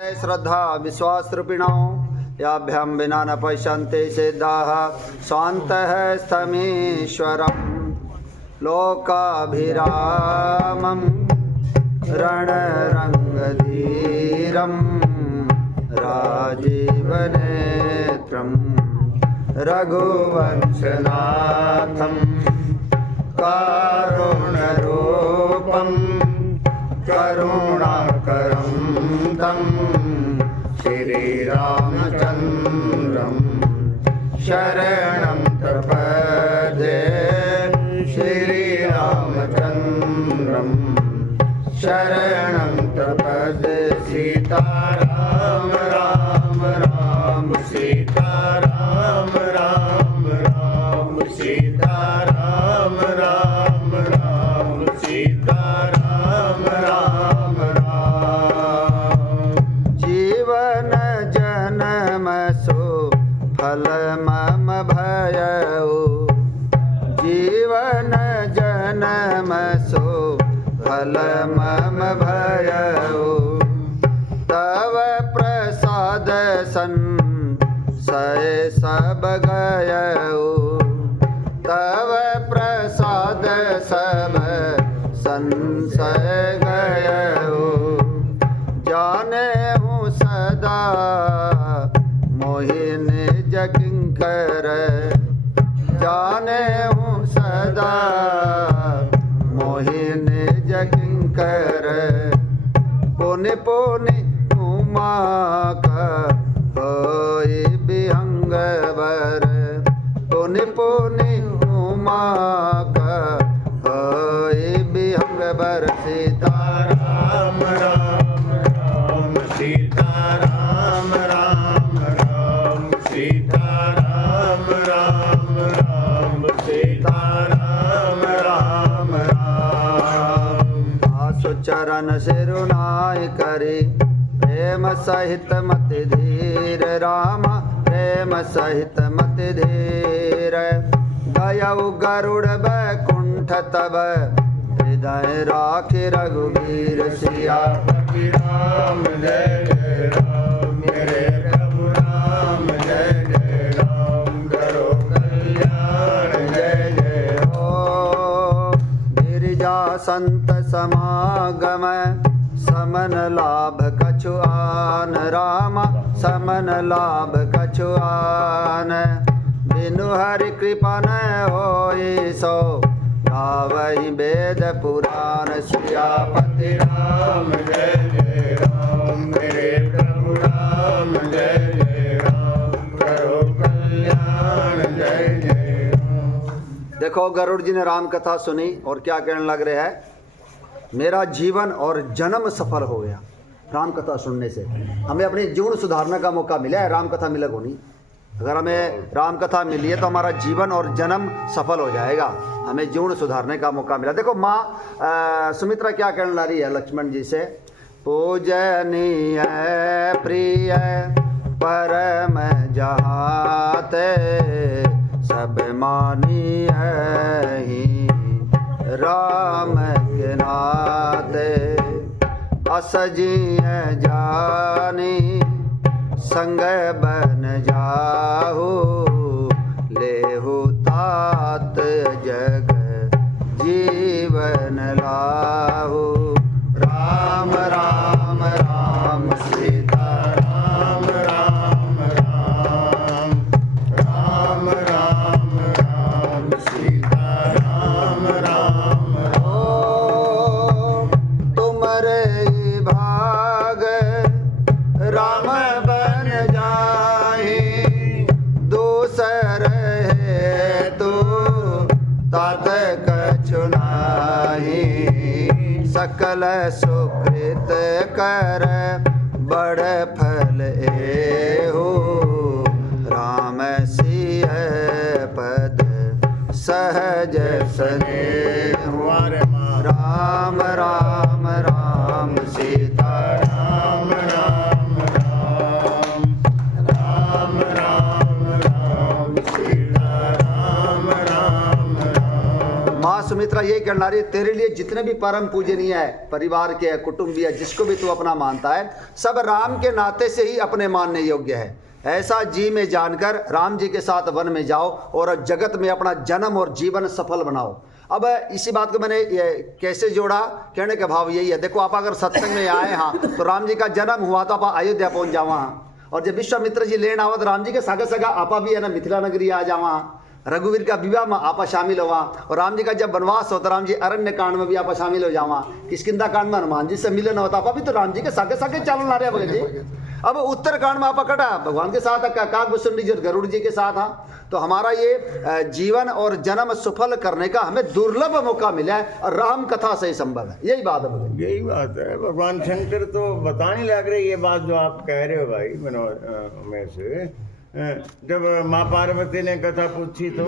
श्रद्धा विश्वासरूपिणो याभ्यां विना न पश्यन्ते सिद्धाः स्वान्तः स्थमीश्वरं लोकाभिरामं रणरङ्गधीरं राजीवनेत्रं रघुवंशनाथं कारुण्यरूपं करुणाकरं तं श्रीरामचन्द्रं शरणं प्रपद्ये श्रीरामचन्द्रं शरणं प्रपद्ये सीताराम राम राम सीताराम राम राम सीताराम राम राम सीताराम राम राम। जीवन जन्म सो फल मम भयउ जीवन जन्म सो फल मम भयउ तव प्रसाद संशय सब गयउ तव प्रसाद सब संशय गयउ जाने हूँ सदा मोहि निज किंकर जाने हूँ सदा मोहि निज किंकर पुनि पुनि उमा का होई विहंग वर पुनि पुनि उमा का होई विहंग वर सीताराम राम राम सीताराम राम राम सीताराम राम राम सीताराम राम राम। आसु चरण सिरुनाय करी प्रेम सहित मति धीर राम प्रेम सहित मति धीर गयउ गरुड़ बैकुंठ तब हृदय राखि रघुवीर सिया राम जय जय राम मेरे प्रभु राम जय जय राम करो कल्याण जय जय हो। गिरिजा संत समागम समन लाभ कछुआन राम समन लाभ कछुआन बिनु हरि कृपा न होई सो गावई वेद पुराण सियापति राम जय जय राम मेरे प्रभु राम जय जय राम करो कल्याण जय जय राम। देखो गरुड़ जी ने राम कथा सुनी और क्या कहने लग रहे हैं, मेरा जीवन और जन्म सफल हो गया राम कथा सुनने से। हमें अपनी जीवन सुधारने का मौका मिला है, राम कथा मिले को नहीं। अगर हमें राम कथा मिली है तो हमारा जीवन और जन्म सफल हो जाएगा, हमें जीवन सुधारने का मौका मिला। देखो माँ सुमित्रा क्या कहने ला रही है लक्ष्मण जी से, पूजनीय प्रिय परम जहाते सब मानी ही राम के नाते असजिय जानी संग बन जाहु लेहु तात जग जीवन लाहु राम राम राम सीता राम राम राम राम राम राम सीता राम राम हो। तुमरे भाग राम बन जाहि दूसर है तो तात कछु नाही सकल सुकृत कर बड़ फल एहु राम सिय पद सहज स्नेहु राम राम राम सीता राम राम राम राम राम राम सीता राम राम राम। माँ सुमित्रा सुमित्रा यही कहना रही है, तेरे लिए जितने भी परम पूजनीय है, परिवार के है, कुटुंबी है, जिसको भी तू अपना मानता है, सब राम के नाते से ही अपने मानने योग्य है। ऐसा जी में जानकर राम जी के साथ वन में जाओ और जगत में अपना जन्म और जीवन सफल बनाओ। अब इसी बात को मैंने कैसे जोड़ा, कहने का भाव यही है, देखो आप अगर सत्संग में आए हाँ तो राम जी का जन्म हुआ तो आप अयोध्या पहुंच जाओ हाँ, और जब विश्वामित्र जी लेना हुआ तो राम जी के सगा सगा आपा भी है ना मिथिला नगरी आ जावा, रघुवीर का विवाह में आपा शामिल हुआ, और राम जी का जब वनवास होता राम जी अरण्य कांड में भी आपा शामिल हो जावा, किष्किंधा कांड में हनुमान जी से मिलन होता आपा भी तो राम जी के सागे सागे चालन आ रहे भगत जी। अब उत्तरकांड में आपा कटा भगवान के साथ काकभूषुंडी जी गरुड़ जी के साथ हाँ, तो हमारा ये जीवन और जन्म सफल करने का हमें दुर्लभ मौका मिला है और राम कथा से ही संभव है। यही बात है, यही बात है। भगवान शंकर तो बताने लग रहे ये बात जो आप कह रहे हो भाई मनोज में से, जब माँ पार्वती ने कथा पूछी तो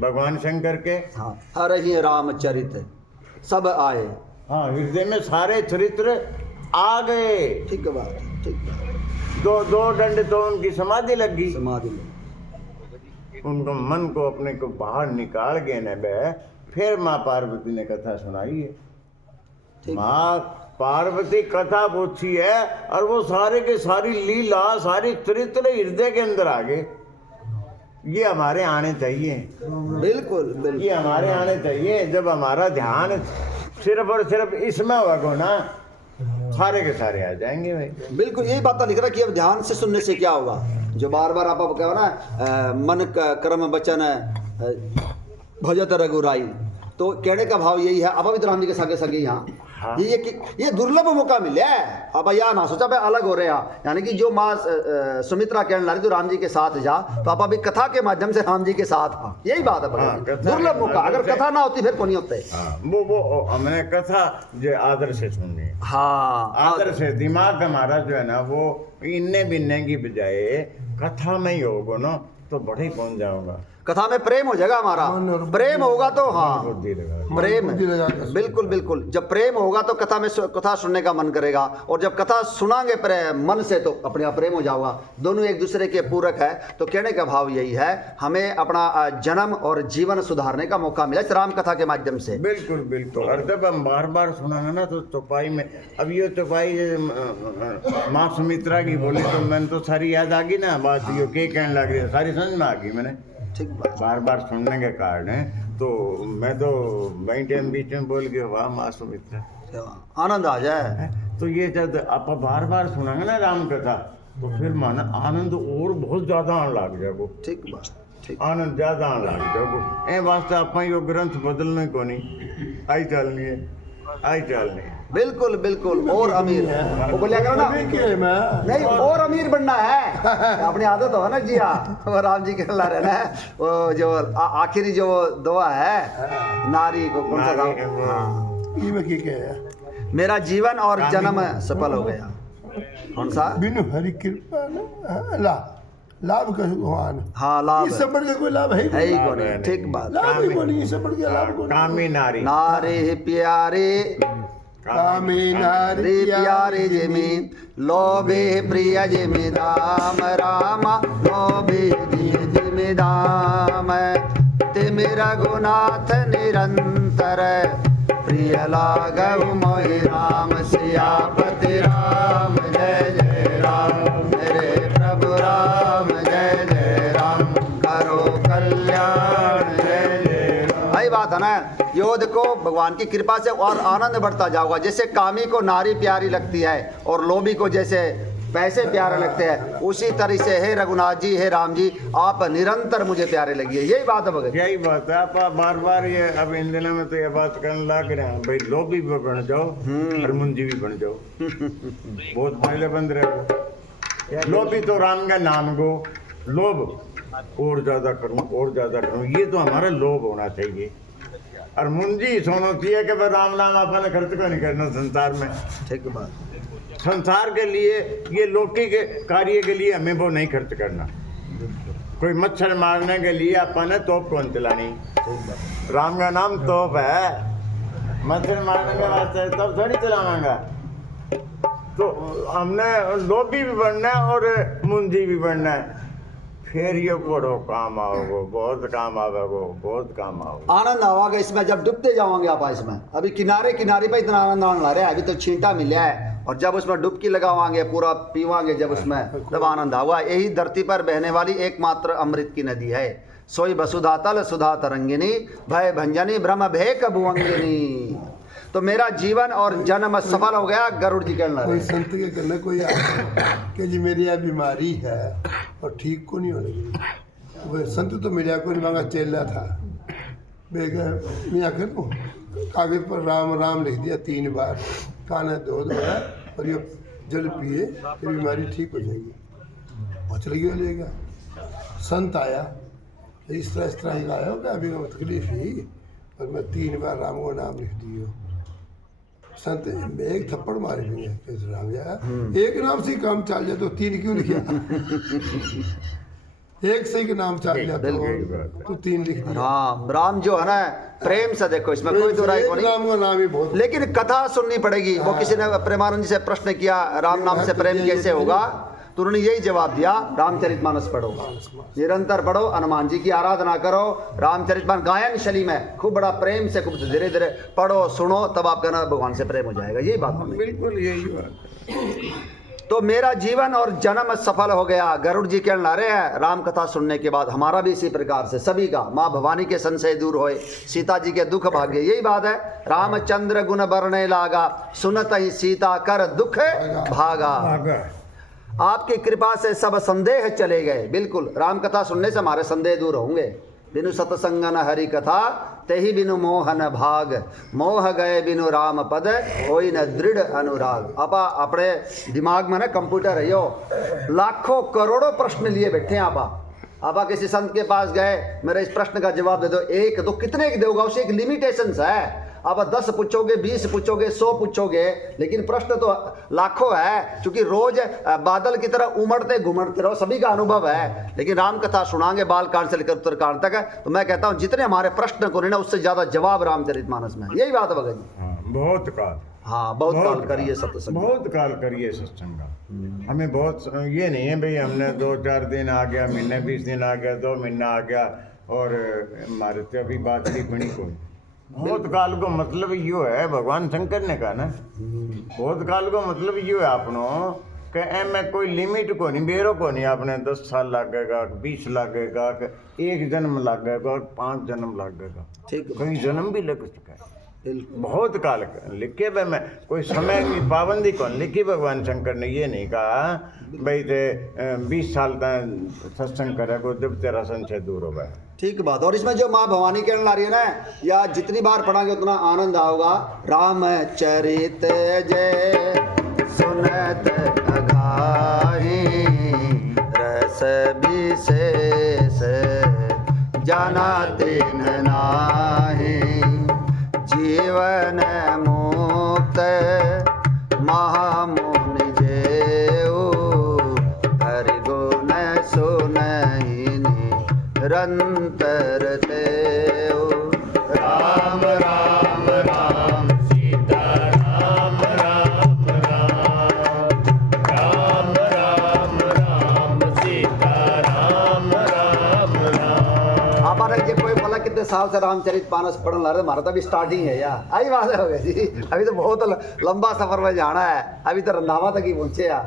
भगवान शंकर के हाँ हरहि रामचरित सब आए, हाँ हृदय में सारे चरित्र आ गए। ठीक है बात, ठीक है। दो दंड तो उनकी समाधि लग गई, समाधि में उनको मन को अपने को बाहर निकाल के न बे, फिर माँ पार्वती ने कथा सुनाई है। माँ पार्वती कथा पूछी है और वो सारे के सारी लीला सारी चरित्र हृदय के अंदर आ गए। ये हमारे आने चाहिए, बिल्कुल बिल्कुल ये हमारे आने चाहिए। जब हमारा ध्यान सिर्फ और सिर्फ इसमें होगा ना, सारे के सारे आ जाएंगे भाई। बिल्कुल यही बात लिख रहा कि अब ध्यान से सुनने से क्या होगा, जो बार बार आप कहो ना मन का कर्म वचन भजत रघुराई, तो कहने का भाव यही है। अब भी राम जी के सागे सगे यहाँ हाँ। ये दुर्लभ मौका मिला है। अब यहाँ ना सोचा भाई अलग हो रहे हैं, यानी कि जो माँ सुमित्रा कहने लगी तो राम जी के साथ जा, तो आप अभी कथा के माध्यम से राम जी के साथ हाँ, यही बात है। हाँ, दुर्लभ मौका, अगर कथा ना होती फिर कौन होते। वो हमने कथा जो आदर से सुननी, हाँ आदर से। दिमाग हमारा जो है ना वो इन्ने बिन्ने की बजाय कथा में ही होगा ना तो बड़े पहुंच जाओगा। कथा में प्रेम हो जाएगा हमारा, प्रेम होगा तो हाँ प्रेम, बिल्कुल बिल्कुल। जब प्रेम होगा तो कथा में कथा सुनने का मन करेगा, और जब कथा सुनांगे मन से तो अपने आप प्रेम हो जाओगा। दोनों एक दूसरे के पूरक है। तो कहने का भाव यही है, हमें अपना जन्म और जीवन सुधारने का मौका मिला इस राम कथा के माध्यम से। बिल्कुल बिल्कुल। और जब हम बार बार सुनांगे ना तो चौपाई में, अब ये चौपाई माँ सुमित्रा की बोली तो मैंने तो सारी याद आ गई ना बात, ये क्या कहने लग रही है सारी समझ में आ गई मैंने। ठीक बात, बार बार सुनने के कारण है तो मैं तो वही टाइम बीच में बोल गया वाह माँ सुमित्रा, आनंद आ जाए। तो ये जब आप बार बार सुनांगे ना राम कथा तो फिर माना आनंद और बहुत ज्यादा आने लग जाएगा। ठीक बात, ठीक आनंद ज्यादा आने लग जाएगा। ए वास्ते आप यो ग्रंथ बदलने को नहीं आई चलनी है, आई चलनी है। बिल्कुल बिल्कुल। और अमीर वो बोलिया करो ना नहीं, और अमीर बनना है अपनी आदत हो ना जी। हाँ वो राम जी के ला रहना है। वो जो आखिरी जो दुआ है नारी को कौन सा था, मेरा जीवन और जन्म सफल हो गया। कौन सा? बिनु हरि कृपा लाभ का भगवान। हाँ लाभ, इससे बढ़ के कोई लाभ है ही कौन है। ठीक बात, लाभ ही कोनी, इससे बढ़ के लाभ कोनी। कामी नारी, नारी प्यारे कामी नारी प्यारे जिमी लोभे प्रिय जिमी दाम रामा लोभे जिमी दाम तिमि रघुनाथ निरंतर प्रिय लागव मोहि राम सियापति राम जय जय राम मेरे प्रभु राम जय जय राम करो कल्याण जय जय राम। यही बात है ना, यो देखो भगवान की कृपा से और आनंद बढ़ता जाओगा। जैसे कामी को नारी प्यारी लगती है और लोभी को जैसे पैसे प्यारे लगते हैं, उसी तरह से हे रघुनाथ जी, हे राम जी, आप निरंतर मुझे प्यारे लगिए। यही बात है भगत, यही बात है। आप बार बार ये अब इन दिनों में तो ये बात करने लग रहे हैं भाई लोभी भी बन जाओ और मुंजी भी बन जाओ। बहुत पहले बंद रहे लोभी तो राम का नाम गो लोभ और ज्यादा करूं और ज्यादा करूं, ये तो हमारा लोभ होना चाहिए। और मुंजी सोना चाहिए कि राम नाम अपने खर्च को नहीं करना संसार में। ठीक बात, संसार के लिए ये लौकिक कार्य के लिए हमें वो नहीं खर्च करना। कोई मच्छर मारने के लिए अपन तोप कौन चलानी, राम का नाम तोप है। मच्छर मारने के वास्ते तब थोड़ी चलावांगा। तो हमने लोभी भी बनना है और मुंजी भी बनना है। फिर ये पढ़ो काम आओगे, बहुत काम आवेगो, बहुत काम आओगे। आनंद आवागा इसमें जब डूबते जाओगे आप इसमें। अभी किनारे किनारे पे इतना आनंद आने लग रहा है, अभी तो छींटा मिला है, और जब उसमें डुबकी लगावांगे पूरा पीवांगे जब उसमें, तब आनंद आवा। यही धरती पर बहने वाली एकमात्र अमृत की नदी है। सोई वसुधा तल सुधा तरंगिनी, भय भंजनी ब्रह्म भेक भुवंगिनी। तो मेरा जीवन और जन्म सफल हो गया। गरुड़ जी कहना कोई संत के करने कोई कि जी मेरी यह बीमारी है और ठीक को नहीं होने, वो संत तो मेरा को नहीं मांगा, चेला था मैं आखिर को कागज पर राम राम लिख दिया 3 बार, कान धो धोया और ये जल पिए, ये बीमारी ठीक हो जाएगी। और चल गया लेगा। संत आया इस तरह ही आया होगा, अभी को तकलीफ ही, और मैं 3 बार राम को नाम लिख दियो। संत एक थप्पड़ मारे भी राम जाया, एक नाम से काम चल जाए तो 3 क्यों लिखा? एक से ही नाम चल जाए तो 3 लिख दिया। राम राम जो है ना प्रेम से देखो, इसमें कोई दो राय को नहीं। राम का नाम ही बहुत, लेकिन कथा सुननी पड़ेगी। वो किसी ने प्रेमानंद जी से प्रश्न किया राम नाम से प्रेम कैसे होगा, तो उन्होंने यही जवाब दिया, रामचरितमानस पढ़ो, निरंतर पढ़ो, हनुमान जी की आराधना करो, रामचरितमानस गायन शैली में खूब बड़ा प्रेम से खूब धीरे धीरे पढ़ो सुनो, तब आपका ना भगवान से प्रेम हो जाएगा। यही बात है, बिल्कुल यही बात। तो मेरा जीवन और जन्म सफल हो गया। गरुड़ जी कहने ला रहे हैं राम कथा सुनने के बाद हमारा भी इसी प्रकार से सभी का माँ भवानी के संशय दूर होए, सीता जी के दुख भागे। यही बात है, रामचंद्र गुण बरने लागा, सुनत ही सीता कर दुख भागा। आपकी कृपा से सब संदेह चले गए। बिल्कुल, राम कथा सुनने से हमारे संदेह दूर होंगे। बिनु सतसंगन हरि कथा तेहि बिनु मोहन भाग, मोह गए बिनु राम पद होई न दृढ़ अनुराग। आपा अपने दिमाग में ना कंप्यूटर है यो, लाखों करोड़ों प्रश्न लिए बैठे हैं। आपा किसी संत के पास गए, मेरे इस प्रश्न का जवाब दे दो, एक दो कितने दोगा, उसे एक लिमिटेशन है। अब 10 पूछोगे, 20 पूछोगे, 100 पूछोगे, लेकिन प्रश्न तो लाखों है, क्योंकि रोज बादल की तरह उमड़ते घुमड़ते रहो, सभी का अनुभव है। लेकिन राम कथा सुनाएंगे बाल कांड से लेकर उत्तरकांड तक है, तो मैं कहता हूँ जितने हमारे प्रश्न को नहीं ना, उससे ज्यादा जवाब रामचरितमानस में। यही बात है भगत जी। बहुत काल, हाँ बहुत काल करिए सत्संग, बहुत काल करिए सत्संग का। हमें बहुत ये नहीं है भाई हमने 2-4 दिन आ गया, महीने 20 दिन आ गया, 2 महीना आ गया और हमारे तो अभी बात नहीं बनी कोई। बहुत काल को मतलब यो है, भगवान शंकर ने कहा ना, बहुत काल को मतलब यो है आपनो कि में कोई लिमिट को नहीं, बेरो को नहीं। आपने 10 साल लगेगा, 20 लगेगा, 1 जन्म लगेगा, 5 जन्म लगेगा, ठीक, कई जन्म भी लग चुका है। बहुत काल लिखे भाई, मैं कोई समय की पाबंदी कौन लिखी। भगवान शंकर ने ये नहीं कहा भाई थे 20 साल तक सत्संग करेगा जब तेरा संशय दूर होगा। ठीक बात। और इसमें जो माँ भवानी कहने ला रही है ना, या जितनी बार पढ़ांगे उतना आनंद आओगा। राम चरित जय सुनत अघाही, रस विशेष जाना तिन नाही, जीवन मुक्त महामुनि जेऊ, हरि गुण सुनहि निरंतर तेऊ। राम राम राम सीता राम राम राम, राम राम राम सीता राम राम राम। हमारे ये कोई बोला कितने साल से रामचरितमानस पढ़ने ला रहे, हमारा तो अभी स्टार्टिंग है यार, आई बात हो गई जी। अभी तो बहुत लंबा सफर में जाना है, अभी तो रंधावा तक ही पहुंचे यार।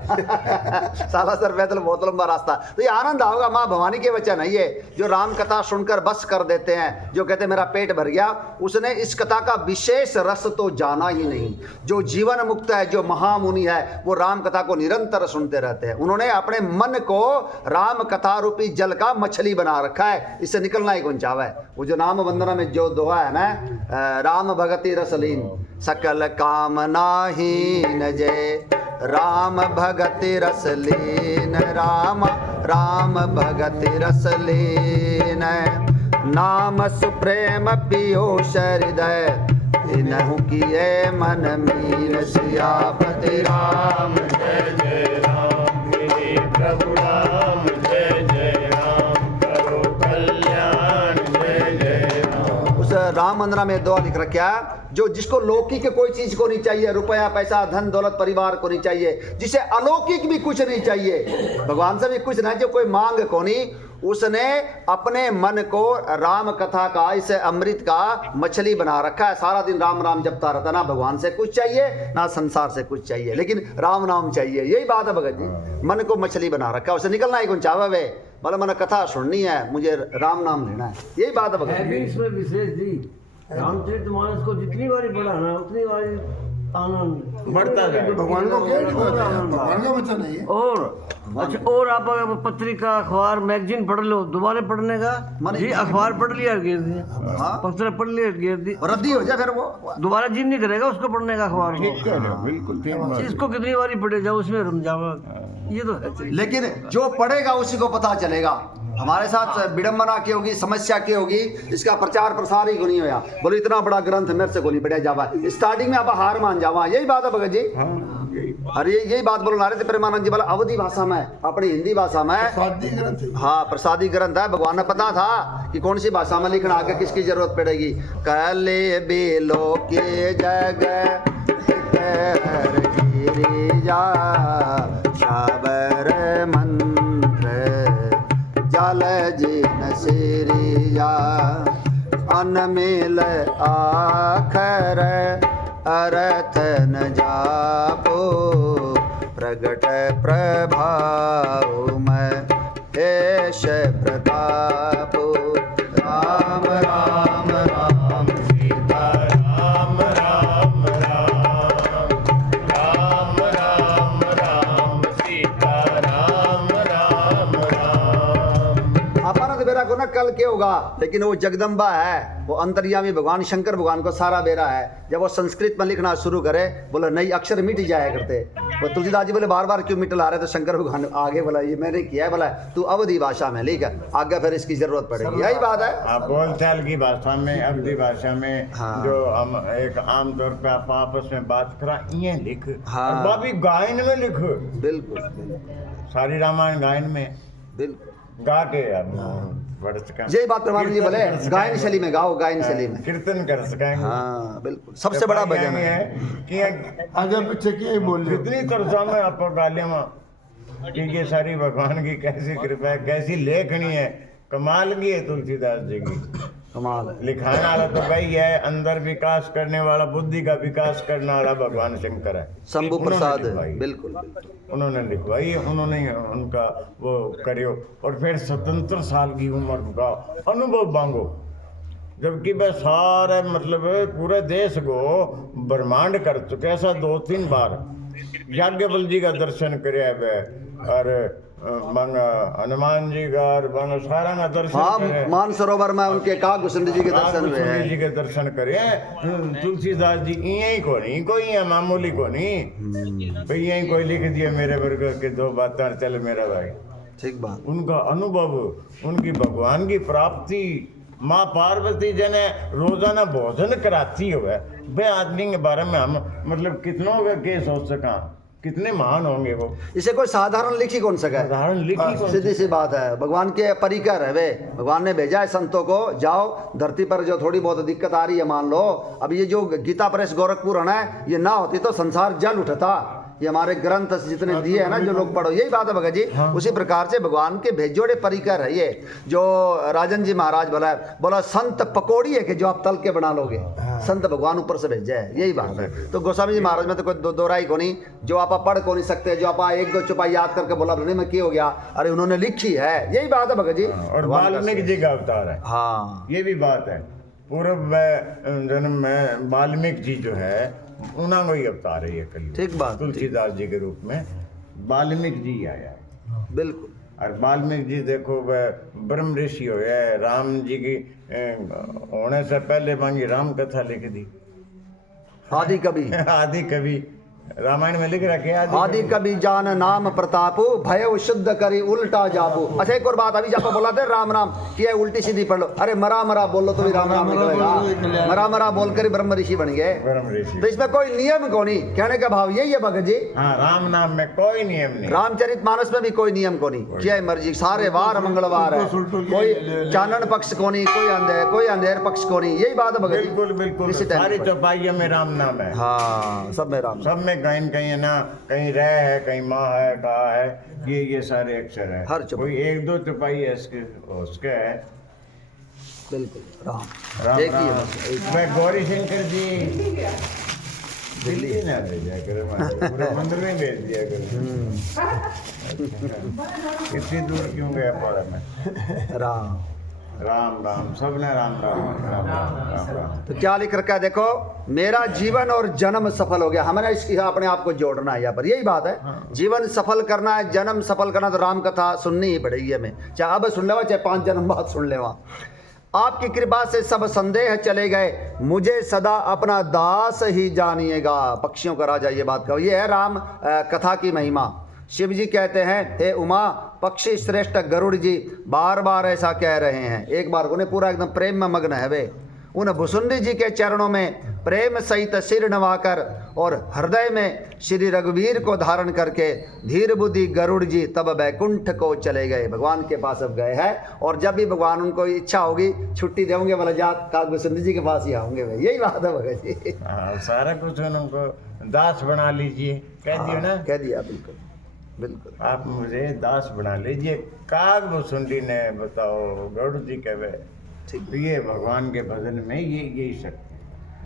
सालासर पैदल बहुत लंबा रास्ता। तो ये आनंद आओगा, माँ भवानी के वचन है ये, जो राम कथा सुनकर बस कर देते हैं, जो कहते हैं मेरा पेट भर गया, उसने इस कथा का विशेष रस तो जाना ही नहीं। जो जीवन मुक्त है, जो महामुनि है, वो राम कथा को निरंतर सुनते रहते हैं। उन्होंने अपने मन को राम कथा रूपी जल का मछली बना रखा है, इससे निकलना ही कौन चाहवा है। वो जो नाम वंदना में जो दोहा है ना, राम भगति रसलीन सकल काम नाहीन जय, राम भगति रसलीन राम राम भगति रसलीन, नाम सुप्रेम पीयूष हृदय, इनहु किए मन मीन, सियापति राम जय जय राम, मेरे प्रभु राम जय जय राम, करो कल्याण जय जय राम। उस राम वंदना में दुआ लिख रखा है, जो जिसको लौकिक कोई चीज को नहीं चाहिए, रुपया पैसा धन दौलत परिवार को नहीं चाहिए, जिसे अलौकिक भी कुछ नहीं चाहिए, भगवान से भी कुछ नहीं, जो कोई मांग को नहीं, उसने अपने मन को राम कथा का, इस अमृत का मछली बना रखा है। सारा दिन राम राम जपता रहता, ना भगवान से कुछ चाहिए ना संसार से कुछ चाहिए, लेकिन राम नाम चाहिए। यही बात है भगत जी, मन को मछली बना रखा है, उसे निकलना ही कौन चाहे वे, मतलब मैंने कथा सुननी है, मुझे राम नाम लेना है। यही बात है भगत जी। इसमें विशेष जी रामचरितमानस को जितनी बार पढ़ा ना उतनी बार आनंद बढ़ता जाए। भगवान को क्या दिखाता है? भगवान का बच्चा नहीं है। और अच्छा, और आप अगर पत्रिका, अखबार, मैगजीन पढ़ लो, दोबारा पढ़ने का जी, अखबार पढ़ लिया गिर दी, पत्र पढ़ लिया गिर दी, और रद्दी हो जाए फिर वो दोबारा जी नहीं करेगा उसको पढ़ने का अखबार को। बिल्कुल ठीक बात है। इसको कितनी बार पढ़े जाओ उसमें रम जावा, ये तो है। लेकिन जो पढ़ेगा उसी को पता चलेगा। हमारे साथ विडंबना की होगी, समस्या की होगी, इसका प्रचार प्रसार ही को नहीं होया। बोले इतना बड़ा ग्रंथ मेरे से को नहीं पढ़ा जावा, स्टार्टिंग में आप हार मान जावा। यही बात है भगत जी। अरे यही बात बोलना रहे थे प्रेमानंद जी, बोला अवधि भाषा में, अपनी हिंदी भाषा में, शादी ग्रंथ है। हाँ प्रसादी ग्रंथ है। भगवान ने पता था कि कौन सी भाषा में लिखना, आगे किसकी जरूरत पड़ेगी। कहले बेलो के जग गिरिजा शाबर मंत्र जल जिन सिरिया अनमिल आखर अर्थ न जापो प्रगट प्रभाव में ऐश प्रताप। राम राम राम सीता राम राम राम राम राम राम सीता राम राम राम। अपना तो बेरा को ना कल क्या होगा, लेकिन वो जगदम्बा है, वो अंतर्यामी भगवान शंकर भगवान को सारा बेरा है। जब वो संस्कृत में लिखना शुरू करे, बोले नई अक्षर मिट जाया करते। वो तुलसीदास जी बोले बार बार क्यों मिट ला रहे, तो शंकर भगवान आगे बोला ये मैंने किया है, बोला तू अवधि भाषा में लिख, आगे फिर इसकी जरूरत पड़ेगी। यही बात है। आप बोलचाल की भाषा में, अवधि भाषा में, हाँ। जो हम एक आम तौर पे आप आपस में बात करा, ये लिख। हाँ। और बाबी गायन में लिख, बिल्कुल बिल्कुल सारी रामायण गायन में बिल्कुल। गा के पढ़ सकें। यही बात प्रमाण जी बोले, गायन शैली में गाओ, गायन शैली में। कीर्तन कर सकेंगे। हाँ बिल्कुल, सबसे बड़ा भजन है। कि आगे पीछे क्या ही बोल रहे हो? कितनी तरसा में आप गालियां में कि ये सारी भगवान की कैसी कृपा है, कैसी लेखनी है, कमाल की है तुलसीदास जी की। कमाल है। लिखाने वाला तो भाई है, अंदर विकास करने वाला, बुद्धि का विकास करने वाला भगवान शंकर है। शंभु उन्होंने प्रसाद लिखवाई। बिल्कुल बिल्कुल। उन्होंने लिखवाई, उन्होंने उनका वो करियो। और फिर 77 साल की उम्र का अनुभव मांगो, जबकि वह सारे मतलब पूरे देश को ब्रह्मांड कर चुके। ऐसा 2-3 बार याज्ञवल्क्य जी का दर्शन करे वह, और हनुमान जी का, और सारा का दर्शन हाँ करे। मानसरोवर में उनके कागभूषण जी के दर्शन हुए कागभूषण जी हैं। के दर्शन करे। तुलसीदास जी यही को नहीं, कोई है मामूली को नहीं भाई, यही कोई लिख दिया मेरे वर्ग के 2 बातें चल मेरा भाई। ठीक बात। उनका अनुभव, उनकी भगवान की प्राप्ति, माँ पार्वती जने रोजाना भोजन कराती हुए, वे आदमी के बारे में हम मतलब कितनों के सोच सका, कितने महान होंगे वो। इसे कोई साधारण लिखी कौन सका है? साधारण लिखी कौन सीधी सी बात है, भगवान के परिकर है वे। भगवान ने भेजा है संतों को, जाओ धरती पर जो थोड़ी बहुत दिक्कत आ रही है मान लो। अब ये जो गीता प्रेस गोरखपुर है ना, ये ना होती तो संसार जल उठता। ये हमारे ग्रंथ जितने दिए हैं ना, जो लोग पढ़ो, यही बात है भगत जी। उसी प्रकार से भगवान के भेजोड़े परिकर है ये। जो राजन जी महाराज बोला संत पकौड़ी है कि जो आप तल के बना लोगे, संत भगवान ऊपर से भेजे है, यही बात है। तो गोस्वामी जी महाराज में तो कोई दो राय को नहीं, जो आप पढ़ को नहीं सकते, जो आप 1-2 चुपाई याद करके बोला नहीं मैं क्या हो गया, अरे उन्होंने लिखी है, यही बात है भगत जी। और वाल्मीकि जी का अवतार है। हाँ ये भी बात है। पूर्व जन्म में वाल्मीकि जी जो है उन्होंने कोई अवतार है ये कलयुग। ठीक बात। तुलसीदास जी के रूप में वाल्मीकि जी आया है। बिल्कुल। और वाल्मीकि जी देखो वह ब्रह्म ऋषि हो गए, राम जी की होने से पहले मांगी राम कथा लिख दी। आदि कवि आदि कवि रामायण में लिख रखे आदि कवि जान नाम प्रतापु भय शुद्ध करी उल्टा जाबू। अच्छा एक और बात, अभी जब बोला थे राम राम किया उल्टी सीधी पढ़ लो, अरे मरा मरा बोल लो तो भी राम राम निकलेगा। मरा मरा बोलकर ही ब्रह्म ऋषि बन गए। ब्रह्म ऋषि। तो इसमें कोई नियम को नहीं, कहने का भाव यही है भगत जी। हाँ, राम नाम में कोई नियम नहीं। रामचरितमानस में भी कोई नियम को नहीं, क्या मर्जी, सारे वार मंगलवार है, कोई चानन पक्ष को नहीं, कोई अंधेर पक्ष को नहीं, यही बात है भगत जी। बिल्कुल बिल्कुल, सारी चौपाइयों में राम नाम है। हाँ सब में राम, सब में में कहीं कहीं है ना, कहीं रह है, कहीं माँ है, का है, ये सारे अक्षर है। हर चौपाई। कोई एक दो चौपाई है उसके है। बिल्कुल राम राम देखिए राम। बस, मैं गौरी शंकर जी दिल्ली ना भेजा करो, पूरे मंदिर में भेज दिया करो। इतनी दूर क्यों गया पड़ा मैं? राम राम राम, सबने राम राम राम राम राम राम। तो क्या लिख रखा है देखो, मेरा जीवन और जन्म सफल हो गया। हमें इसकी अपने आप को जोड़ना है यहाँ पर, यही बात है। जीवन सफल करना है, जन्म सफल करना, तो राम कथा सुननी ही पड़ेगी हमें, चाहे अब सुन लेवा, चाहे 5 जन्म बाद सुन लेवा। आपकी कृपा से सब संदेह चले गए, मुझे सदा अपना दास ही जानिएगा। पक्षियों का राजा, ये बात कहो, ये है राम कथा की महिमा। शिव जी कहते हैं, हे उमा, पक्षी श्रेष्ठ गरुड़ जी बार बार ऐसा कह रहे हैं। एक बार उन्हें पूरा एकदम प्रेम में मग्न है वे। उन भुसुंडी जी के चरणों में प्रेम सहित सिर नवाकर और हृदय में श्री रघुवीर को धारण करके धीर बुद्धि गरुड़ जी तब बैकुंठ को चले गए। भगवान के पास अब गए हैं, और जब भी भगवान उनको इच्छा होगी छुट्टी देंगे, बोला जात का भुसुंडी जी के पास ही आऊंगे भाई। यही बात है भगत जी। हाँ, सारा कुछ उनको दास बना लीजिए, कह दिया ना, कह दिया, बिल्कुल बिल्कुल। आप मुझे दास बना लीजिए। काग भुसुंडी ने बताओ गरुड़ जी कहे, तो ये भगवान के भजन में यही शक्ति,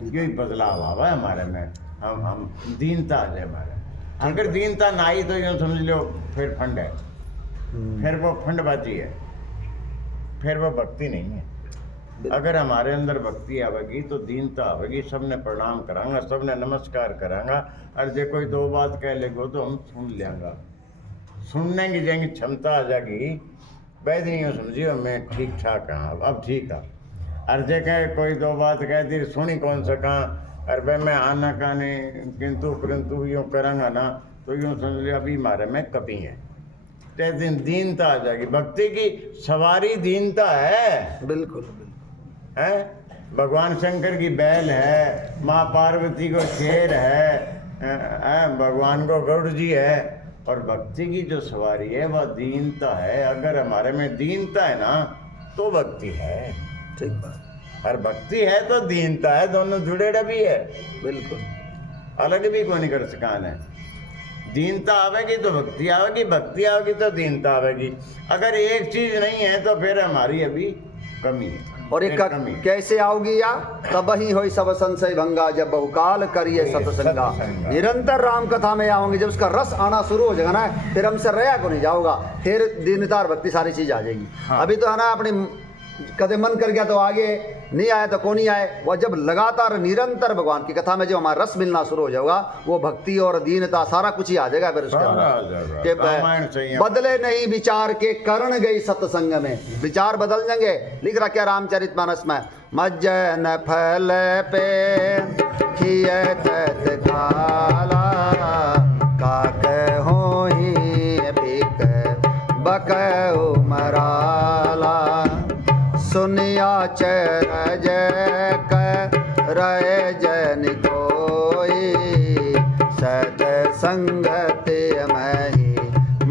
यही बदलाव आवा है हमारे में। हम दीनता आ जाए हमारे। अगर दीनता ना आई तो यूँ समझ लो फिर फंड है, फिर वो फंडबाजी है, फिर वो भक्ति नहीं है। अगर हमारे अंदर भक्ति आवेगी तो दीनता आवेगी, सबने प्रणाम करांगा, सबने नमस्कार करांगा। और जो कोई दो बात कह लेगो तो हम सुन लेंगे, सुनने की जाएंगी क्षमता आ जाएगी। वैद नहीं हो समझियो मैं ठीक ठाक हाँ, अब ठीक है। अर्जे कहे कोई दो बात कह दी, सुनी कौन सा कहाँ, अरे भाई मैं आना काने किंतु परंतु यूँ करांगा ना, तो यूँ समझ लिया अभी हमारे में कमी है। ते दिन दीनता आ जाएगी। भक्ति की सवारी दीनता है, बिल्कुल है। भगवान शंकर की बैल है, माँ पार्वती को शेर है, भगवान को गरुड़ जी है। और भक्ति की जो सवारी है वह दीनता है। अगर हमारे में दीनता है ना तो भक्ति है, ठीक बात। और भक्ति है तो दीनता है, दोनों जुड़े भी है, बिल्कुल अलग भी कोई नहीं कर सकान है। दीनता आवेगी तो भक्ति आवेगी, भक्ति आवेगी तो दीनता आवेगी। अगर एक चीज नहीं है तो फिर हमारी अभी कमी है। और ये कैसे आओगी या, तब ही होई सब संशय भंगा, जब बहुकाल करिए सत्संगा। निरंतर राम कथा में आओगे, जब उसका रस आना शुरू हो जाएगा ना, फिर हमसे रया को नहीं जाओगा, फिर दीनता और भक्ति सारी चीज आ जाएगी। हाँ। अभी तो है ना, अपने कदे मन कर गया तो आगे, नहीं आया तो कौन नहीं आए। वह जब लगातार निरंतर भगवान की कथा में जो हमारा रस मिलना शुरू हो जाएगा, वो भक्ति और दीनता सारा कुछ ही आ जाएगा फिर उसके अंदर। बदले नहीं विचार के करण गई सत्संग में, विचार बदल जाएंगे। लिख रखा रामचरितमानस में, मज्जन फल पे खिए तत्काला, काक होई बिक बकऊ मराला, सुनिया चरज करे जन कोई, सत्संगति मही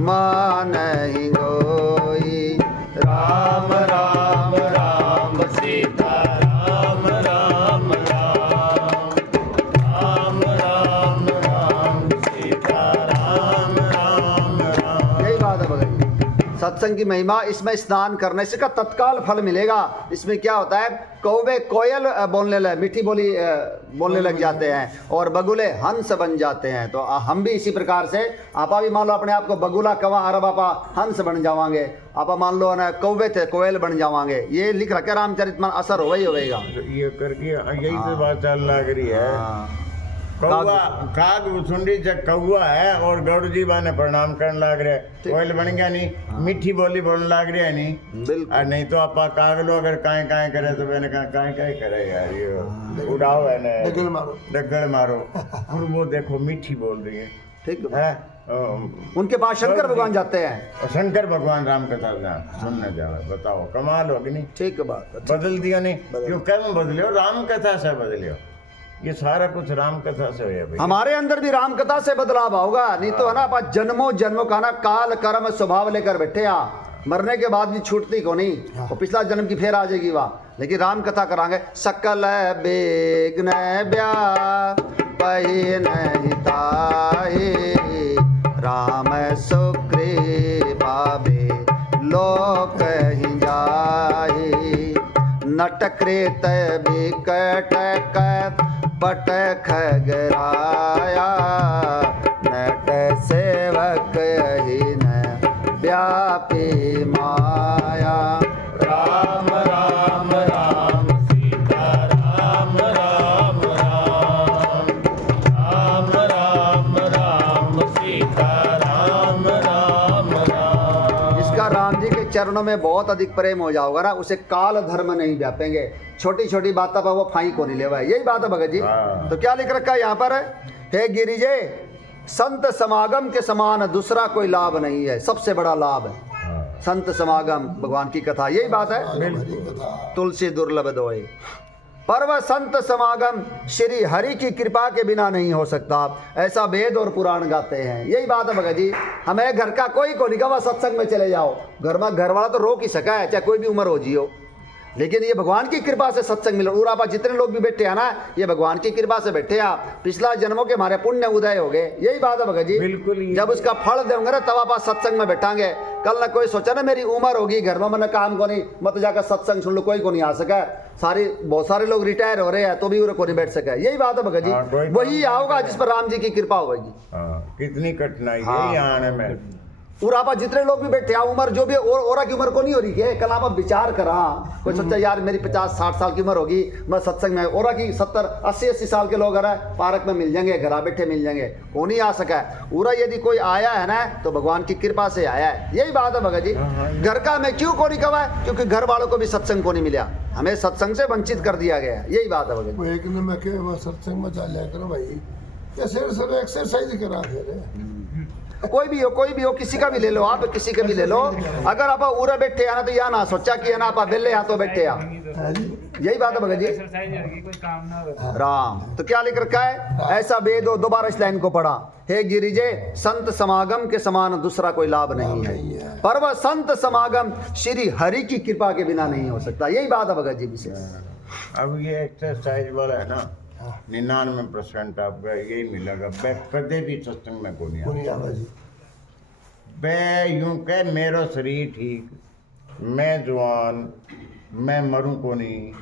मानहि गोई। राम राम राम सीता राम राम राम, राम राम राम सीता राम राम राम। यही बात है भगत। सत्संग की महिमा, इसमें स्नान करने से का तत्काल फल मिलेगा। इसमें क्या होता है, कौवे कोयल बोलने लगे, मीठी बोली बोलने लग जाते हैं, और बगुले हंस बन जाते हैं। तो हम भी इसी प्रकार से, आपा भी मान लो अपने आप को बगुला कवा, अरब आपा हंस बन जावांगे, आपा मान लो ना कौवे थे कोयल बन जावांगे। ये लिख रखे रामचरितमानस, असर हो ही होगा। ये करके यही तो बात चल लग रही है। कौआ काग भुसुंडी से कौआ है, और गरुड़ जी बाने प्रणाम करने लग रहे, कोयल बन गया नहीं, मीठी बोली बोलने लग रही है नहीं। बिल्कुल नहीं तो आप काग लो अगर काए काए करे तो मैंने कहा काए काए करे यार, ये उड़ाओ है ना, डग्गड़ मारो। और वो देखो मीठी बोल रही है, ठीक है। उनके पास शंकर भगवान जाते हैं, शंकर भगवान राम कथा सुनने जाओ, बताओ कमाल होगी नहीं। ठीक बात, बदल दिया नहीं, क्यों कैसे बदले हो, राम कथा से बदले हो। ये सारा कुछ राम कथा से है भाई। हमारे अंदर भी राम कथा से बदलाव होगा, नहीं तो है ना आप जन्मों जन्मों का ना काल कर्म स्वभाव लेकर बैठे हैं, मरने के बाद भी छूटती को नहीं। और पिछला जन्म की फेर आ जाएगी, वाह लेकिन राम कथा करांगे। सकल बेगन ब्याह पही नहीं ताही, राम सुकृपा बे लोक ही जाही। नटकृत बिकट पट खगराया, नट सेवक ही न व्यापी माया। राम राम राम सीता राम राम राम, राम राम राम सीता राम राम राम। जिसका राम जी के चरणों में बहुत अधिक प्रेम हो जाओगा ना, उसे काल धर्म नहीं व्यापेंगे। छोटी छोटी बातों पर वो फाई को नहीं लेवा है। यही बात है भगत जी। हाँ। तो क्या लिख रखा है यहाँ पर? हे गिरिजे, संत समागम के समान दूसरा कोई लाभ नहीं है। सबसे बड़ा लाभ है संत समागम, भगवान की कथा। यही बात है। हरी कथा। तुलसी दुर्लभ दोए, पर वह संत समागम श्री हरि की कृपा के बिना नहीं हो सकता, ऐसा वेद और पुराण गाते हैं। यही बात है भगत जी। हमें घर का कोई को नहीं कहा सत्संग में चले जाओ, घर में घर वाला तो रोक ही सका है, चाहे कोई भी उम्र हो जियो। लेकिन ये भगवान की कृपा से सत्संग मिलो। और आप जितने लोग भी बैठे हैं ना, ये भगवान की कृपा से बैठे हैं। पिछला जन्मों के हमारे पुण्य उदय हो गए। यही बात है भगत जी। बिल्कुल ही। जब उसका फल देंगे ना, तब आप सत्संग में बैठांगे। कल ना कोई सोचा ना मेरी उम्र होगी, घर में मैंने काम को नहीं, मत जाकर सत्संग सुन लो, कोई को नहीं आ सका। बहुत सारे लोग रिटायर हो रहे हैं तो भी उन्हें को नहीं बैठ सका। यही बात है भगत जी। वही आओगा जिस पर राम जी की कृपा होगी। कितनी कठिनाई हाँ। है यहाँ आने में। और आप जितने लोग भी बैठे हैं, उम्र जो भी और की उम्र को नहीं हो रही है। कल आप विचार करा, कोई सोचा यार मेरी 50-60 साल की उम्र होगी, मैं सत्संग में, और की 70-80 साल के लोग अरे पार्क में मिल जाएंगे, घर बैठे मिल जाएंगे। वो नहीं आ सका है। पूरा यदि कोई आया है ना, तो भगवान की कृपा से आया है। यही बात है भगत जी। घर का मैं क्यों को नहीं कहा है? क्योंकि घर वालों को भी सत्संग को नहीं मिला, हमें सत्संग से वंचित कर दिया गया। यही बात है भगत जी। वो एक ने मैं के वो सत्संग में चल जाया करो भाई, कैसे सर एक्सरसाइज करा फिर। कोई भी हो, किसी का भी ले लो, आप किसी का भी ले लो। अगर आप उरे बैठे हैं ना, तो यह ना सोचा कि है ना आप बेले यहाँ तो बैठे हैं। यही बात है भगत जी। राम तो क्या लिख रखा है? ऐसा वेद हो। दोबारा इस लाइन को पढ़ा। हे गिरिजे, संत समागम के समान दूसरा कोई लाभ नहीं है, पर वह संत समागम श्री हरि की कृपा के बिना नहीं हो सकता। यही बात है भगत जी विशेष। अब ये एक्सरसाइज वाला है ना, 99% आपका यही मिलेगा। मैं कदे भी सत्संग में को नहीं आवा जी। मैं यूं कह मेरा शरीर ठीक, मैं जवान, मैं मरूं को नहीं,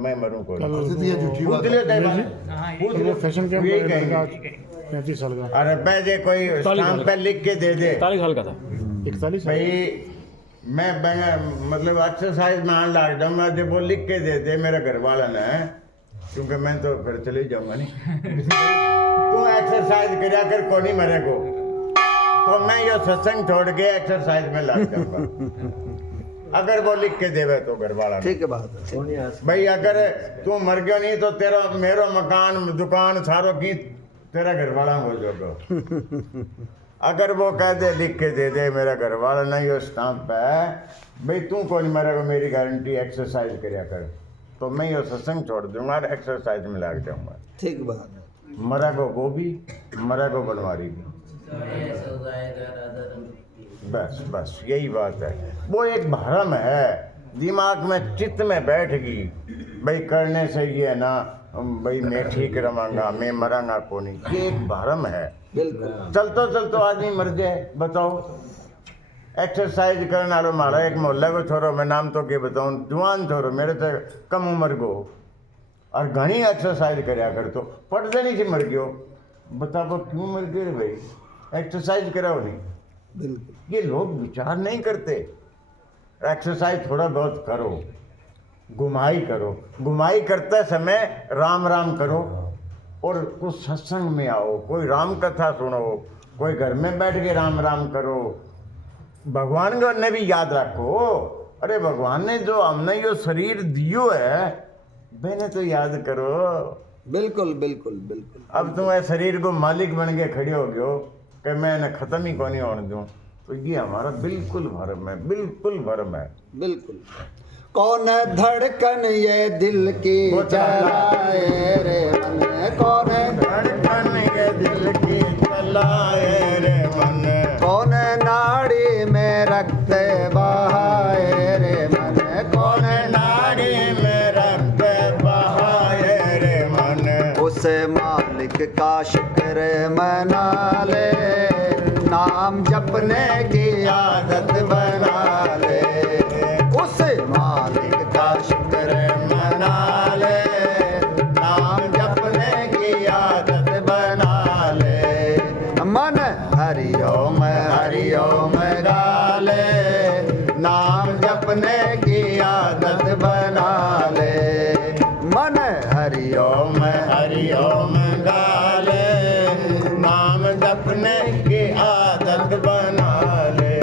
मैं मरूं को नहीं। झूठी बात पूछ ले फैशन के यही लड़का कहेंगे। 35 साल का, अरे मैं जे कोई स्टाम्प पे लिख के दे दे 41 साल का था, 41 साल। भाई मैं मतलब एक्सरसाइज में आने लग जाऊंगा, जब वो लिख के दे दे मेरे घर वाला ने, क्योंकि मैं तो फिर चले जाऊंगा नहीं। तू एक्सरसाइज करया कर, को नहीं मरे को, तो मैं ये सत्संग छोड़ के एक्सरसाइज में लग जाऊंगा। अगर वो लिख के देवे तो घर वाला। ठीक है बात है भाई, अगर तू मर गयो नहीं तो तेरा मेरो मकान दुकान सारो की तेरा घर वाला हो जाओगे। अगर वो कह दे लिख के दे दे मेरा घर वाला नहीं हो स्टाम्प है, भाई तू कौन मरेगा, मेरी गारंटी एक्सरसाइज करया कर, तो मैं ये सत्संग छोड़ दूंगा और एक्सरसाइज में लग जाऊंगा। ठीक बात है। मरा को गोभी, मरा को बनवारी भी, बस यही बात है। वो एक भरम है दिमाग में, चित्त में बैठ गई भाई करने से ये है ना, भाई मैं ठीक रहूंगा, मैं मरांगा को नहीं, ये एक भरम है। बिल्कुल। चलतो आदमी मर जाए, बताओ। एक्सरसाइज करने वालों मारा एक मोहल्ला को छोरो, मैं नाम तो के बताऊं, जवान छोरो मेरे से कम उम्र को, और घनी एक्सरसाइज करया कर, तो पट देनी से मर गयो। बताओ क्यों मर गए भाई? एक्सरसाइज कराओ नहीं। बिल्कुल। ये लोग विचार नहीं करते। एक्सरसाइज थोड़ा बहुत करो, घुमाई करो, घुमाई करते समय राम राम करो, और कुछ सत्संग में आओ, कोई राम कथा सुनो, कोई घर में बैठ के राम राम करो, भगवान को ने भी याद रखो। अरे भगवान ने जो हमने ये शरीर दियो है, मैंने तो याद करो। बिल्कुल बिल्कुल बिल्कुल। अब तुम इस शरीर को मालिक बन के खड़े हो गयो कि मैं इन्हें खत्म ही को नहीं होने दूं, तो ये हमारा बिल्कुल भरम है, बिल्कुल भरम है। बिल्कुल। कौन धड़कन ये दिल की चलाए रे मन, कौन धड़कन ये दिल की चलाए रे मन, कौन नाड़ी में रक्त बहाए रे मन, नाम जपने की आदत बना ले, उस मालिक का शुक्र मना ले, नाम जपने की आदत बना ले, मन हरिओम हरिओम गाले, नाम जपने की आदत बना ले, मन हरिओम हरिओम गाले, नाम जपने की आदत बना ले।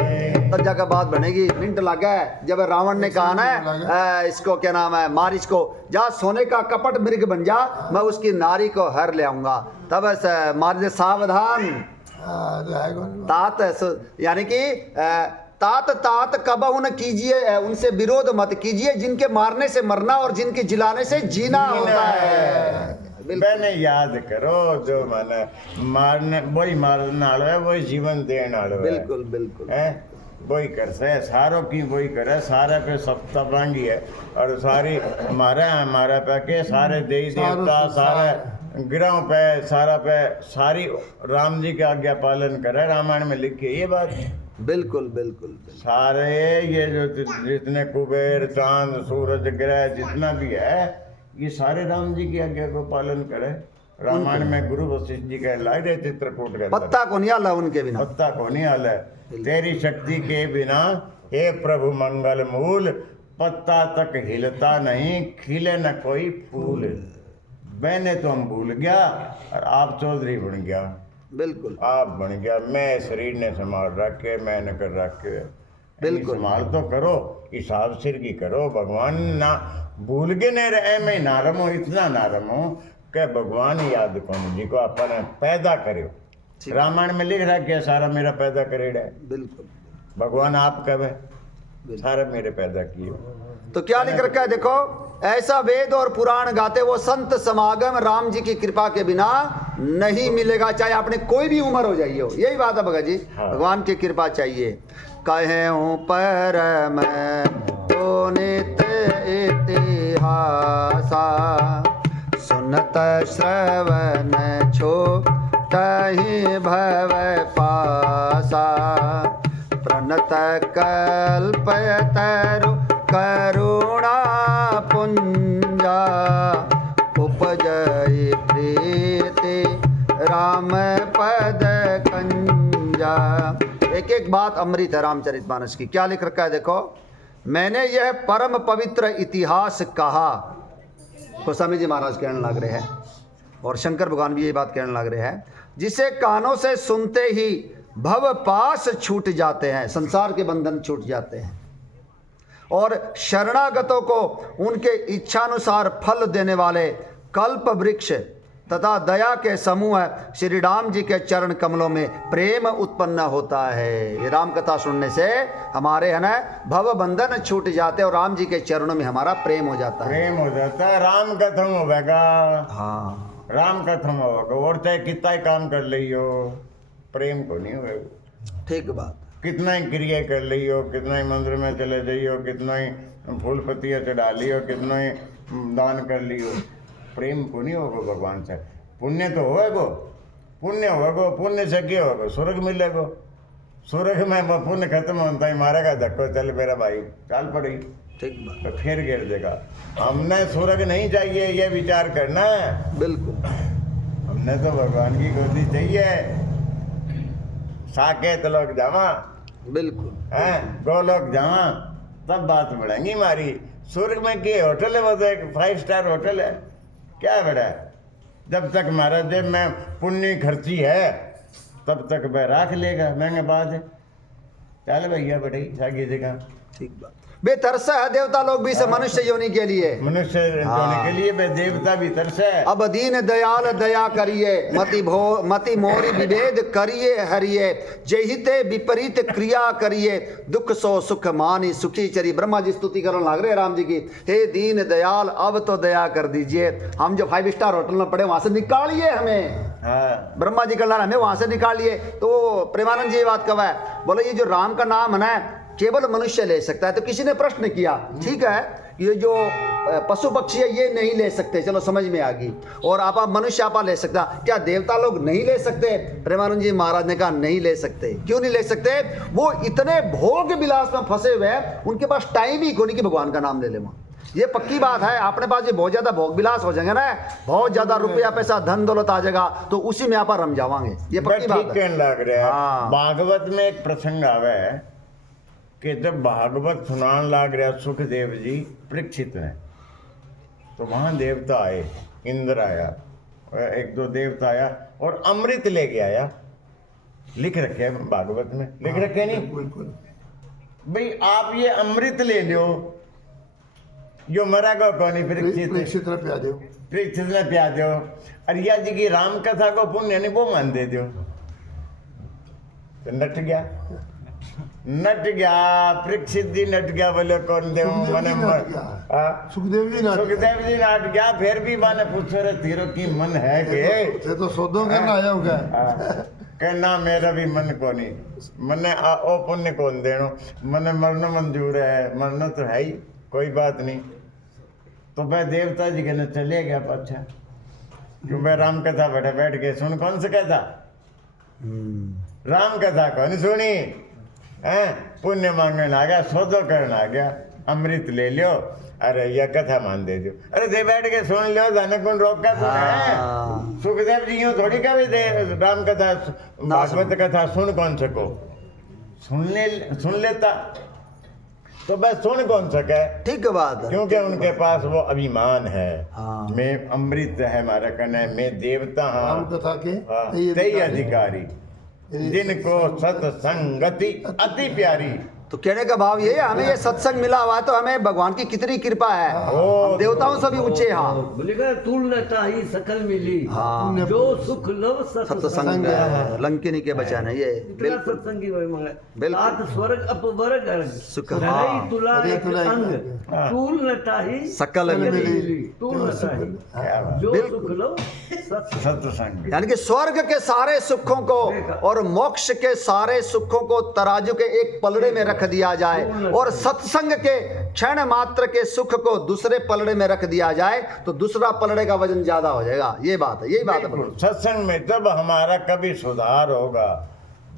तब जाकर बात बनेगी। मिनट लगा है जब रावण ने कहा ना इसको क्या नाम है मारिच को, जा सोने का कपट मृग बन जा, मैं उसकी नारी को हर ले आऊंगा। तब मारिच सावधान तात यानी कि तात तात कबहु न कीजिए, उनसे विरोध मत कीजिए, जिनके मारने से मरना और जिनके जिलाने से जीना होता है। मैंने याद करो जो माने मारने वही मारने वाला है, वही जीवन देने वाला है। बिल्कुल बिल्कुल है वही करते है, सारों की वही करे, सारे पे सप्ता बांगी है और सारी हमारे पे के सारे देवी देवता सारे ग्रहों पे सारा पे सारी राम जी के आज्ञा पालन करे। रामायण में लिखी है ये बात। बिल्कुल बिल्कुल सारे ये जो जितने कुबेर चांद सूरज ग्रह जितना भी है ये सारे राम जी की आज्ञा को पालन करे। रामायण में गुरु वशिष्ठ जी का लाए रहे चित्रकूट के पत्ता को नहीं आला उनके बिना, पत्ता को नहीं हाल है, तेरी शक्ति के बिना हे प्रभु मंगल मूल, पत्ता तक हिलता नहीं, खिले न कोई फूल। मैंने तो हम भूल गया और आप चौधरी बन गया। बिल्कुल आप बन गया, मैं शरीर ने संभाल रखे, मैंने कर रखे। बिल्कुल संभाल तो करो, हिसाब सिर की करो। भगवान ना भूल के नहीं रहे, मैं ना रमो, इतना ना रमो कि भगवान याद कौन जी को अपने पैदा करो। रामायण में लिख रहा है सारा मेरा पैदा करेड़ा है। बिल्कुल भगवान आप कब है, सारा मेरे पैदा किए। तो क्या लिख रखा है देखो, ऐसा वेद और पुराण गाते वो संत समागम राम जी की कृपा के बिना नहीं मिलेगा, चाहे आपने कोई भी उम्र हो जाइए हो। यही बात है भगत जी। हाँ। भगवान की कृपा चाहिए। कहे परम तो नित्य इतिहासा, सुनत श्रवण छोटहि भव पासा, प्रणत कल्पतरु करुणा पुंजा, उपजय प्रीति राम पद कंजा। एक एक बात अमृत है रामचरितमानस की। क्या लिख रखा है देखो, मैंने यह परम पवित्र इतिहास कहा, गोस्वामी जी महाराज कहने लग रहे हैं और शंकर भगवान भी यही बात कहने लग रहे हैं, जिसे कानों से सुनते ही भव पास छूट जाते हैं, संसार के बंधन छूट जाते हैं, और शरणागतों को उनके इच्छानुसार फल देने वाले कल्प वृक्ष तथा दया के समूह श्री राम जी के चरण कमलों में प्रेम उत्पन्न होता है। ये राम कथा सुनने से हमारे है ना भव बंधन छूट जाते हैं और राम जी के चरणों में हमारा प्रेम हो जाता है। प्रेम हो जाता है, राम कथम होगा। हाँ राम कथम होगा, और चाहे कितना ही काम कर ली हो, प्रेम को नहीं होगा। ठीक बात। कितना ही क्रिया कर ली हो, कितना ही मंदिर में चले जाइए हो, कितना ही फूल पत्तियाँ चढ़ा ली हो, कितना ही दान कर ली हो, प्रेम को नहीं होगा भगवान से। पुण्य तो होगा, पुण्य होगा, पुण्य से क्या होगा, स्वर्ग मिलेगा। स्वर्ग में वो पुण्य खत्म होता है, मारेगा धक्को, चल मेरा भाई चाल पड़ी, ठीक बात। तो फिर गिर देगा। हमने स्वर्ग नहीं चाहिए ये विचार करना है, बिल्कुल। हमने तो भगवान की गोदी चाहिए। साकेत लोग जावा, बिल्कुल हैं गोलोक जावा, तब बात बढ़ेंगी हमारी। स्वर्ग में क्या होटल है, वो तो एक 5 स्टार होटल है, क्या है बड़ा। जब तक हमारा जेब में पुण्य खर्ची है तब तक वह राख लेगा, महंगे बात है। चल भैया बड़ी सागी जगह, ठीक बात। बेतरसा है देवता लोग भी से मनुष्य योनि के लिए, मनुष्य होने के लिए वे देवता भी तरसे। अब दीन दयाल दया करिए, मति मोरी विभेद करिए हरिये, जहिते विपरीत क्रिया करिए, दुख सो सुख मानी सुखी चरी। ब्रह्मा जी स्तुति करने लग रहे राम जी की, हे दीन दयाल अब तो दया कर दीजिए, हम जो 5 स्टार होटल में पड़े वहां से निकालिए हमें। हाँ ब्रह्मा जी कल्याण हमें वहां से निकालिए। तो प्रेमानंद जी ये बात कहा है, बोले ये जो राम का नाम है ना केवल मनुष्य ले सकता है। तो किसी ने प्रश्न किया, ठीक है ये जो पशु पक्षी है ये नहीं ले सकते, चलो समझ में आ गई। और आप मनुष्य आप ले सकता, क्या देवता लोग नहीं ले सकते? प्रेमानंद जी महाराज ने कहा नहीं ले सकते। क्यों नहीं ले सकते? वो इतने भोग विलास में फंसे हुए हैं, उनके पास टाइम ही कोई नहीं कि भगवान का नाम ले ले। वहाँ ये पक्की बात है। अपने पास ये बहुत ज्यादा भोग विलास हो जाएंगे ना, बहुत ज्यादा रुपया पैसा धन दौलत आ जाएगा, तो उसी में आप रम जावांगे। ये पक्की बात है। कहने लग रहा है हाँ। भागवत में एक प्रसंग आवे है कि जब भागवत सुनान लग रहा सुखदेव जी परीक्षित ने, तो वहां देवता आए, इंद्र आया, एक दो देवता आया और अमृत लेके आया। लिख रखे है भागवत में, लिख रखे नहीं बिल्कुल। भाई आप ये अमृत ले लो, जो मरेगा कौन ही परीक्षित परीक्षित ने प्या दो। परीक्षित ने प्या दो। अरिया जी की राम कथा को पुण्य नहीं वो मान दे दो। तो नट गया, नट गया परीक्षित जी, नट गया। बोले कौन दे मने सुखदेव जी ना सुखदेव जी नट गया। फिर भी माने पूछो रे तीरो की मन है के ये तो सौदों करना आया होगा। कहना मेरा भी मन को नहीं, मने ओ पुण्य कौन देनो, मने मरना मंजूर है, मरना तो है ही, कोई बात नहीं। तो मैं देवता जी के न चले गया पाछा, क्यों मैं राम कथा बैठ के सुन। कौन से कहता राम कथा कौन सुनी है? पुण्य मांगने आ गया, सौदो करने आ गया, अमृत ले लियो, अरे यह कथा मान दे दो। अरे दे बैठ के सुन लो, जाने कौन रोका तुम्हें? सुखदेव जी यूं थोड़ी कभी दे राम कथा भागवत कथा सुन कौन सको, सुन लेता तो बस सुन कौन सके। ठीक बात है, क्योंकि उनके पास वो अभिमान है। हाँ। मैं अमृत है हमारा कहना, मैं देवता राम हाँ, कथा के तेई अधिकारी, जिनको सत्संगति अति प्यारी। तो कहने का भाव ये है, हमें ये सत्संग मिला हुआ है तो हमें भगवान की कितनी कृपा है। हम देवताओं से भी ऊंचे। हाँ बोलेगा तुलता ही सकल मिली, हाँ। जो सुख लव सत्संग लंकिनी के बचाने, ये इतना सत्संगी बिल्कुल। सात स्वर्ग अपवर्ग अर्घ सुख, रही हाँ। तुला अरे एक तुला एक अंग, अंग। तुलता ही सकल मिली। तुलता ही क्या बात। जो बिल्कुल। सुख लव सत्संग यानी कि स्वर्ग के सारे सुखों को और मोक्ष के सारे सुखों को तराजू के एक पलड़े में रख दिया जाए, और सत्संग के क्षण मात्र के सुख को दूसरे पलड़े में रख दिया जाए, तो दूसरा पलड़े का वजन ज्यादा हो जाएगा। ये बात है, यही बात है। बिल्कुल। सत्संग में जब हमारा कभी सुधार होगा,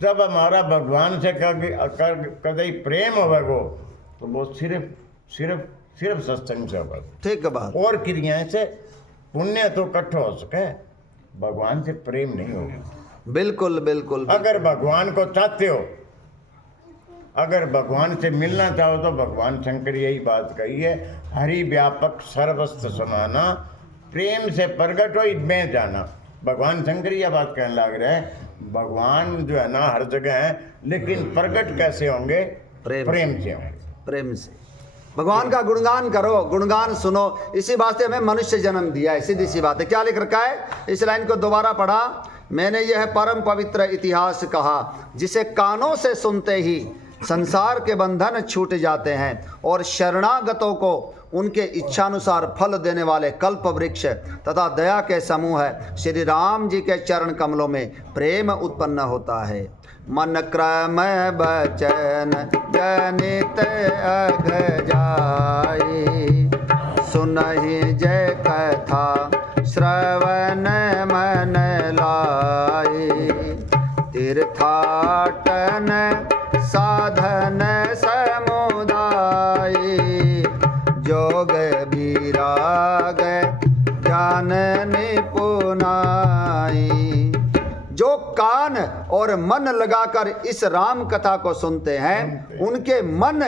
जब हमारा भगवान से कभी प्रेम होगा, तो वो सिर्फ सत्संग से होगा। ठीक बात। और क्रियाएं से पुण्य तो इकट्ठा हो सके, भगवान से प्रेम नहीं होगा। बिल्कुल बिल्कुल। अगर भगवान को चाहते हो, अगर भगवान से मिलना चाहो, तो भगवान शंकर यही बात कही है, हरि व्यापक सर्वस्त्र समाना, प्रेम से प्रगट हो इनमें जाना। भगवान शंकर यह बात कहने लग रहे हैं, भगवान जो है ना हर जगह है, लेकिन प्रगट कैसे होंगे? प्रेम से होंगे। प्रेम से भगवान का गुणगान करो, गुणगान सुनो। इसी वास्ते हमें मनुष्य जन्म दिया है, सीधी सी बात है। क्या लिख रखा है? इस लाइन को दोबारा पढ़ा। मैंने यह परम पवित्र इतिहास कहा, जिसे कानों से सुनते ही संसार के बंधन छूट जाते हैं, और शरणागतों को उनके इच्छानुसार फल देने वाले कल्प वृक्ष तथा दया के समूह है श्री राम जी के चरण कमलों में प्रेम उत्पन्न होता है। मन क्रम बचन जनित अघ जाई, सुनहि जय कथा श्रवण मन लाई, तीर्थाटन साधन समुदाय, जोग विराग ज्ञान निपुनाई। जो कान और मन लगाकर इस राम कथा को सुनते हैं, उनके मन,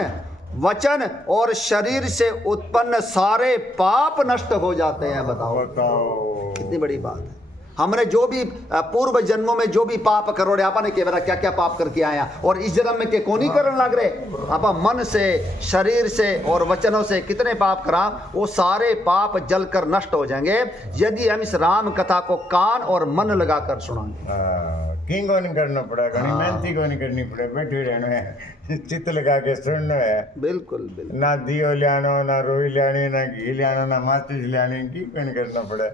वचन और शरीर से उत्पन्न सारे पाप नष्ट हो जाते हैं। बताओ कितनी बड़ी बात है। हमने जो भी पूर्व जन्मों में जो भी पाप करोड़े आपा ने केवरा क्या क्या पाप करके आया, और इस जन्म में के कोनी करने लग रहे आपा, मन से, शरीर से और वचनों से कितने पाप करा, वो सारे पाप जलकर नष्ट हो जाएंगे यदि हम इस राम कथा को कान और मन लगाकर सुनाएंगे। किंग को नहीं करना पड़ेगा, मेहनती को नहीं करनी पड़ेगी, बैठे रहना है, चित्त लगा के सुनना है। बिल्कुल बिल्कुल। ना दियो लियानो, ना रोई लियानी, ना घी लियानो, ना माचिस लियानी, की को नहीं करना पड़े।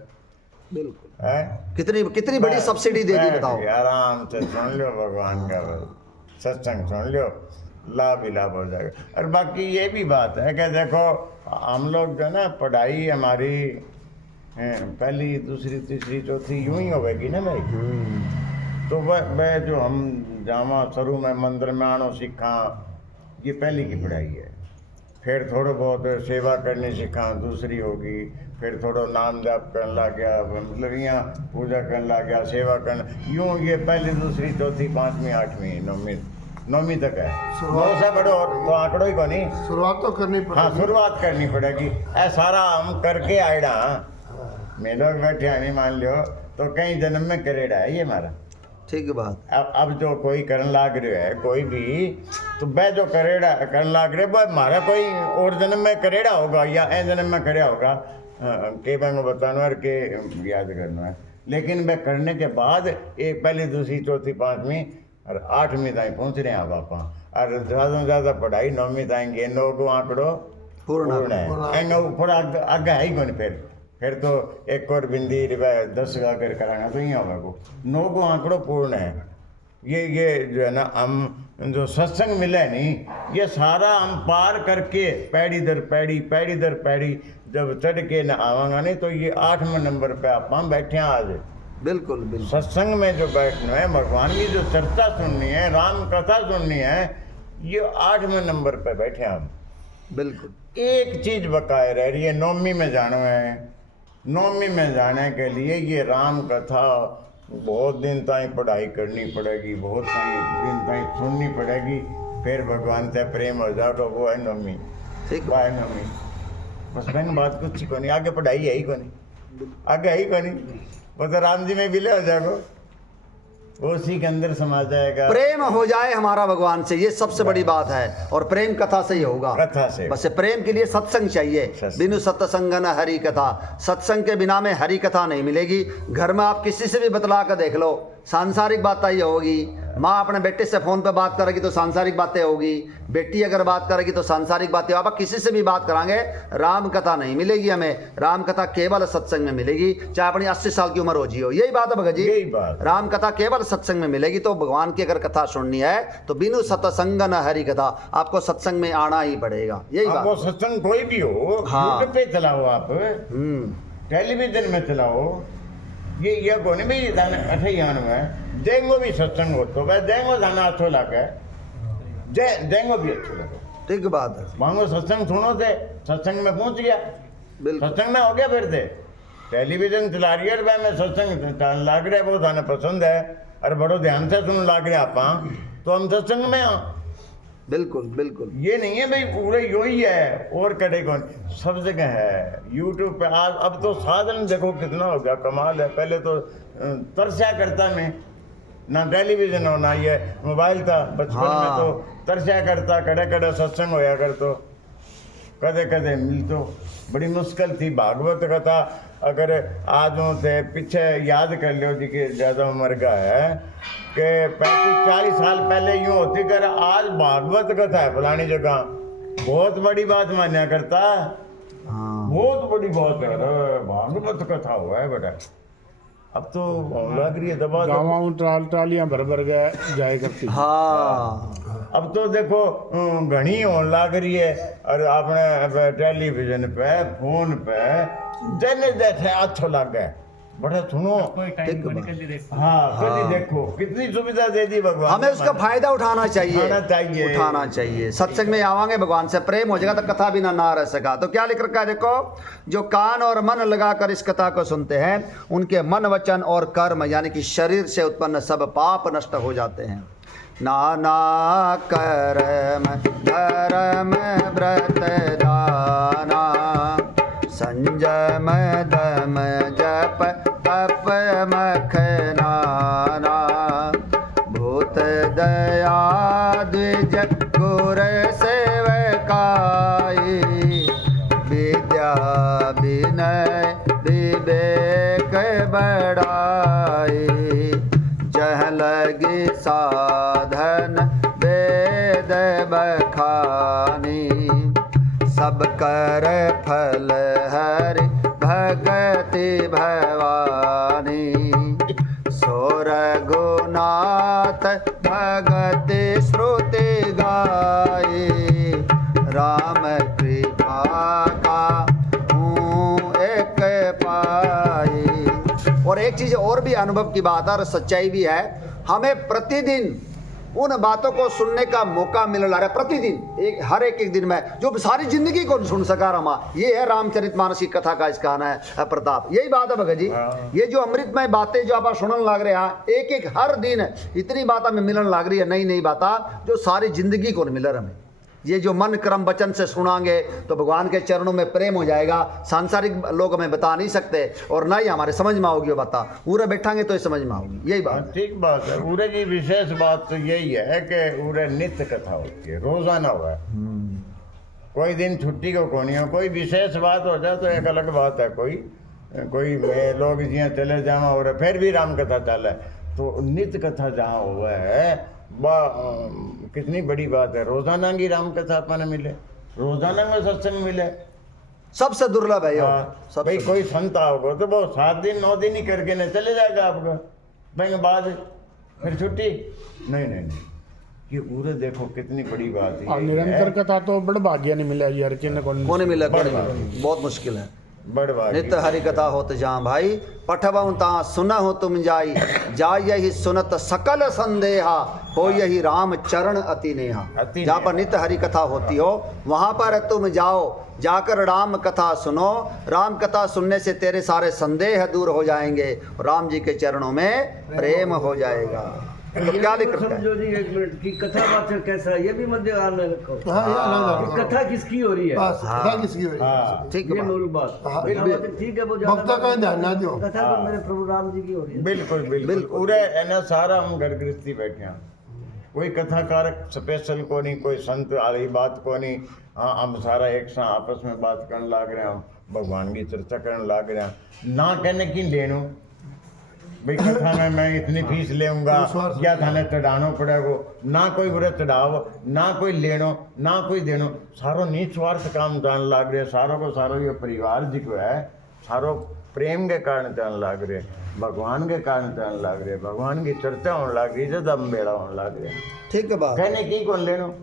बिल्कुल। है कितनी बड़ी सब्सिडी दे दी बताओ। आराम से सुन लो भगवान का सत्संग, सुन लो, लाभ ही लाभ हो जाएगा। और बाकी ये भी बात है कि देखो हम लोग जो ना पढ़ाई हमारी पहली दूसरी तीसरी चौथी यूं ही होगी ना भाई। तो वह जो हम जामा शुरू में मंदिर में आनो सीखा, ये पहली की पढ़ाई है। फिर थोड़ा बहुत सेवा करनी सीखा, दूसरी होगी। फिर थोड़ा नाम जाप करने लग गया, मतलब यहाँ पूजा करने लग गया, सेवा करना, यूँ ये पहली दूसरी चौथी पाँचवीं आठवीं नौवीं तक है। नौ से बड़े और तो आंकड़ों ही को नहीं, शुरुआत तो करनी पड़ेगी। हाँ शुरुआत करनी पड़ेगी। ऐ सारा हम करके आएड़ा, मैं लोग बैठे नहीं मान लियो तो कई जन्म में करेड़ा है ये हमारा। ठीक बात। अब जो कोई करने लाग रहे है कोई भी, तो वह जो करेड़ा करने लाग रहे वह हमारा कोई और जन्म में करेड़ा होगा या ए जन्म में करे होगा, के मैं बताना है के याद करना है। लेकिन वह करने के बाद एक पहली दूसरी चौथी पाँचवीं और आठवीं तक पहुँच रहे हैं आप। और ज़्यादा से ज़्यादा पढ़ाई नौवीं तक ये 9 को आंकड़ो पूर्ण है। ऊपर आगे है ही कौन फिर तो एक और बिंदी 10 का कर कराना तो ही होगा को 9 को आंकड़ो पूर्ण है। ये जो है ना हम जो सत्संग मिले नहीं, ये सारा हम पार करके पैड़ी दर पैड़ी जब चढ़ के न आवांगा नहीं तो ये 8वें नंबर पे आप हम बैठे हैं आज। बिल्कुल बिल्कुल। सत्संग में जो बैठना है, भगवान की जो चर्चा सुननी है, राम कथा सुननी है, ये 8वें नंबर पे बैठे हम। बिल्कुल। एक चीज बकाए रह रही है, नौवीं में जाना है। नौवीं में जाने के लिए ये राम कथा बहुत दिन तक पढ़ाई करनी पड़ेगी, बहुत दिन तक सुननी पड़ेगी, फिर भगवान से प्रेम हो जाओ। वो है नौवीं। ठीक है नौवीं। बस मैंने बात कुछ ही को नहीं, आगे पढ़ाई है ही को नहीं, आगे है ही को नहीं। वो तो राम जी में विलय हो जाएगा, उसी के अंदर समा जाएगा। प्रेम हो जाए हमारा भगवान से, ये सबसे बड़ी बात है। और प्रेम कथा से ही होगा, कथा से। बस प्रेम के लिए सत्संग चाहिए। बिनु सत्संग न हरि कथा, सत्संग के बिना में हरि कथा नहीं मिलेगी। घर में आप किसी से भी बतला कर देख लो, सांसारिक बातें ही होगी। माँ अपने बेटे से फ़ोन पे बात करेगी तो सांसारिक बातें होगी, बेटी अगर बात करेगी तो सांसारिक बातें। आप किसी से भी बात कराएंगे, राम कथा नहीं मिलेगी हमें। राम कथा केवल सत्संग में मिलेगी, चाहे अपनी 80 साल की उम्र हो जी हो। यही बात है भगत जी, यही बात। राम कथा केवल सत्संग में मिलेगी। तो भगवान की अगर कथा सुननी है तो बिनु सत्संग न हरि कथा, आपको सत्संग में आना ही पड़ेगा। यही बात। वो सत्संग कोई भी हो, हाँ। यूट्यूब पे चलाओ आप, टेलीविजन में चलाओ, ये कोने भी अठे यान में देंगो भी सत्संग हो तो वह देंगो जाना अच्छो लगे, देंगो भी अच्छो लगे। ठीक बात है। मांगो सत्संग सुनो थे, सत्संग में पहुंच गया, बिल्कुल सत्संग में हो गया। फिर थे टेलीविजन चला रही है और मैं सत्संग लाग रहा है, वो थाने पसंद है और बड़ो ध्यान से सुन लाग रहे आप, तो हम सत्संग में हाँ। बिल्कुल बिल्कुल। ये नहीं है भाई पूरे यो ही है और कड़े कौन, सब जगह है यूट्यूब पे। आज अब तो साधन देखो कितना हो गया, कमाल है। पहले तो तरसा करता मैं, ना टेलीविजन हो ना ये मोबाइल था। बचपन में तो तरसा करता, कड़े कड़े सत्संग होया कर, तो कदे कदे मिल तो बड़ी मुश्किल थी। भागवत कथा अगर आज थे पीछे याद कर लो जी कि ज़्यादा उम्र का है कि 35-40 साल पहले यूँ होती कर, आज भागवत कथा है फलानी जगह, बहुत बड़ी बात मान्या करता। बहुत बड़ी बात है, भागवत कथा हुआ है बेटा। अब तो लग रही है दबा, गाँव ट्रालियां भर गए जाए करती। हाँ अब तो देखो घनी होने लग रही है। और आपने टेलीविजन पे फोन पे जने जैसे अच्छो लग गए, बड़ा सुनो। हाँ कभी देखो कितनी सुविधा दे दी भगवान, हमें उसका फायदा उठाना चाहिए, उठाना चाहिए। सत्संग में आवांगे, भगवान से प्रेम हो जाएगा तो कथा भी ना रह सका। तो क्या लिख रखा है देखो, जो कान और मन लगाकर इस कथा को सुनते हैं उनके मन वचन और कर्म यानी कि शरीर से उत्पन्न सब पाप नष्ट हो जाते हैं। नाना कर्म धर्म व्रत दाना, संयम दम जप तप मख नाना, भूत दया द्विज गुर सेवकाई, विद्या विनय विवेक बड़ाई, जह लगी साधन वेद बखानी, सब कर फल हरि भगति भवानी, सो रघुनाथ भगति श्रुति गाई, राम कृपा का अनुभव की बात है और सच्चाई भी है। हमें प्रतिदिन उन बातों को सुनने का मौका मिल रहा है, प्रतिदिन हर एक दिन में, जो सारी जिंदगी को सुन सका रमा। ये है रामचरितमानस की कथा का इसका कहना है प्रताप। यही बात है भगत जी, ये जो अमृतमय बातें जो आप सुनने लग रहे हैं, एक एक हर दिन इतनी बात हमें मिलन लग रही है, नई नई बात जो सारी जिंदगी को मिल रहा हमें। ये जो मन क्रम वचन से सुनांगे तो भगवान के चरणों में प्रेम हो जाएगा। सांसारिक लोग हमें बता नहीं सकते और ना ही हमारे समझ में आओगी। बता उरे बैठांगे तो ये समझ में आओगी। यही बात ठीक बात है। उरे की विशेष बात तो यही है कि उरे नित्य कथा होती है, रोजाना हुआ है। कोई दिन छुट्टी को कोनी हो, कोई विशेष बात हो जाए तो एक अलग बात है। कोई लोग जिया चले जावा और फिर भी राम कथा चले, तो नित्य कथा जहाँ हुआ है कितनी बड़ी बात है। रोजाना की राम कथा अपने मिले, रोजाना में सत्संग मिले, सबसे दुर्लभ है। भाई कोई संत आओगे तो वो 7 दिन 9 दिन ही करके न चले जाएगा आपका, भाई बाद फिर छुट्टी नहीं। ये पूरे देखो कितनी बड़ी बात है। निरंतर कथा तो बड़ भाग्य नहीं मिला यार, कि कोने मिला, बहुत मुश्किल है। बड़वा नित्य हरि कथा होत जहाँ भाई, पठबहु ता सुना हो तुम जाई, जा यही सुनत सकल संदेहा, हो यही राम चरण अति नेहा। जहाँ पर नित्य हरि कथा होती हो वहाँ पर तुम जाओ, जाकर राम कथा सुनो। राम कथा सुनने से तेरे सारे संदेह दूर हो जाएंगे, राम जी के चरणों में प्रेम हो जाएगा। तो क्या लिख रखा है? समझो जी एक मिनट की कथा वाचन कैसा है, ये भी मध्य ध्यान में रखो। हाँ, कथा किसकी हो रही है, कथा किसकी हो रही है? ठीक ये है, मूल बात। हाँ, ठीक है, वो भक्तों का ध्यान ना दो। कथा तो मेरे प्रभु राम जी की हो रही है। बिल्कुल पूरे है ना। सारा हम घर गृहस्थी बैठे हैं, कोई कथाकारक स्पेशल को नहीं, कोई संत वाली बात को नहीं। हाँ, हम सारा एक साथ आपस में बात करने लग रहे हैं, भगवान की चर्चा करने लग रहे हैं। ना कहने की लेनो भाई कथा में मैं इतनी फीस लेऊंगा या थाने चढ़ानो पड़ेगा, ना कोई बुरे चढ़ाव, ना कोई लेनो, ना कोई देनो, सारो निस्वार्थ काम जान लग रहे। सारों को सारो ये परिवार जी को है, सारो प्रेम के कारण जान लग रहे, भगवान के कारण जान लग रहे, भगवान की चर्चा होने लग रही, जब बेड़ा होने लग रहे। ठीक है बात। कहने की कौन लेनो,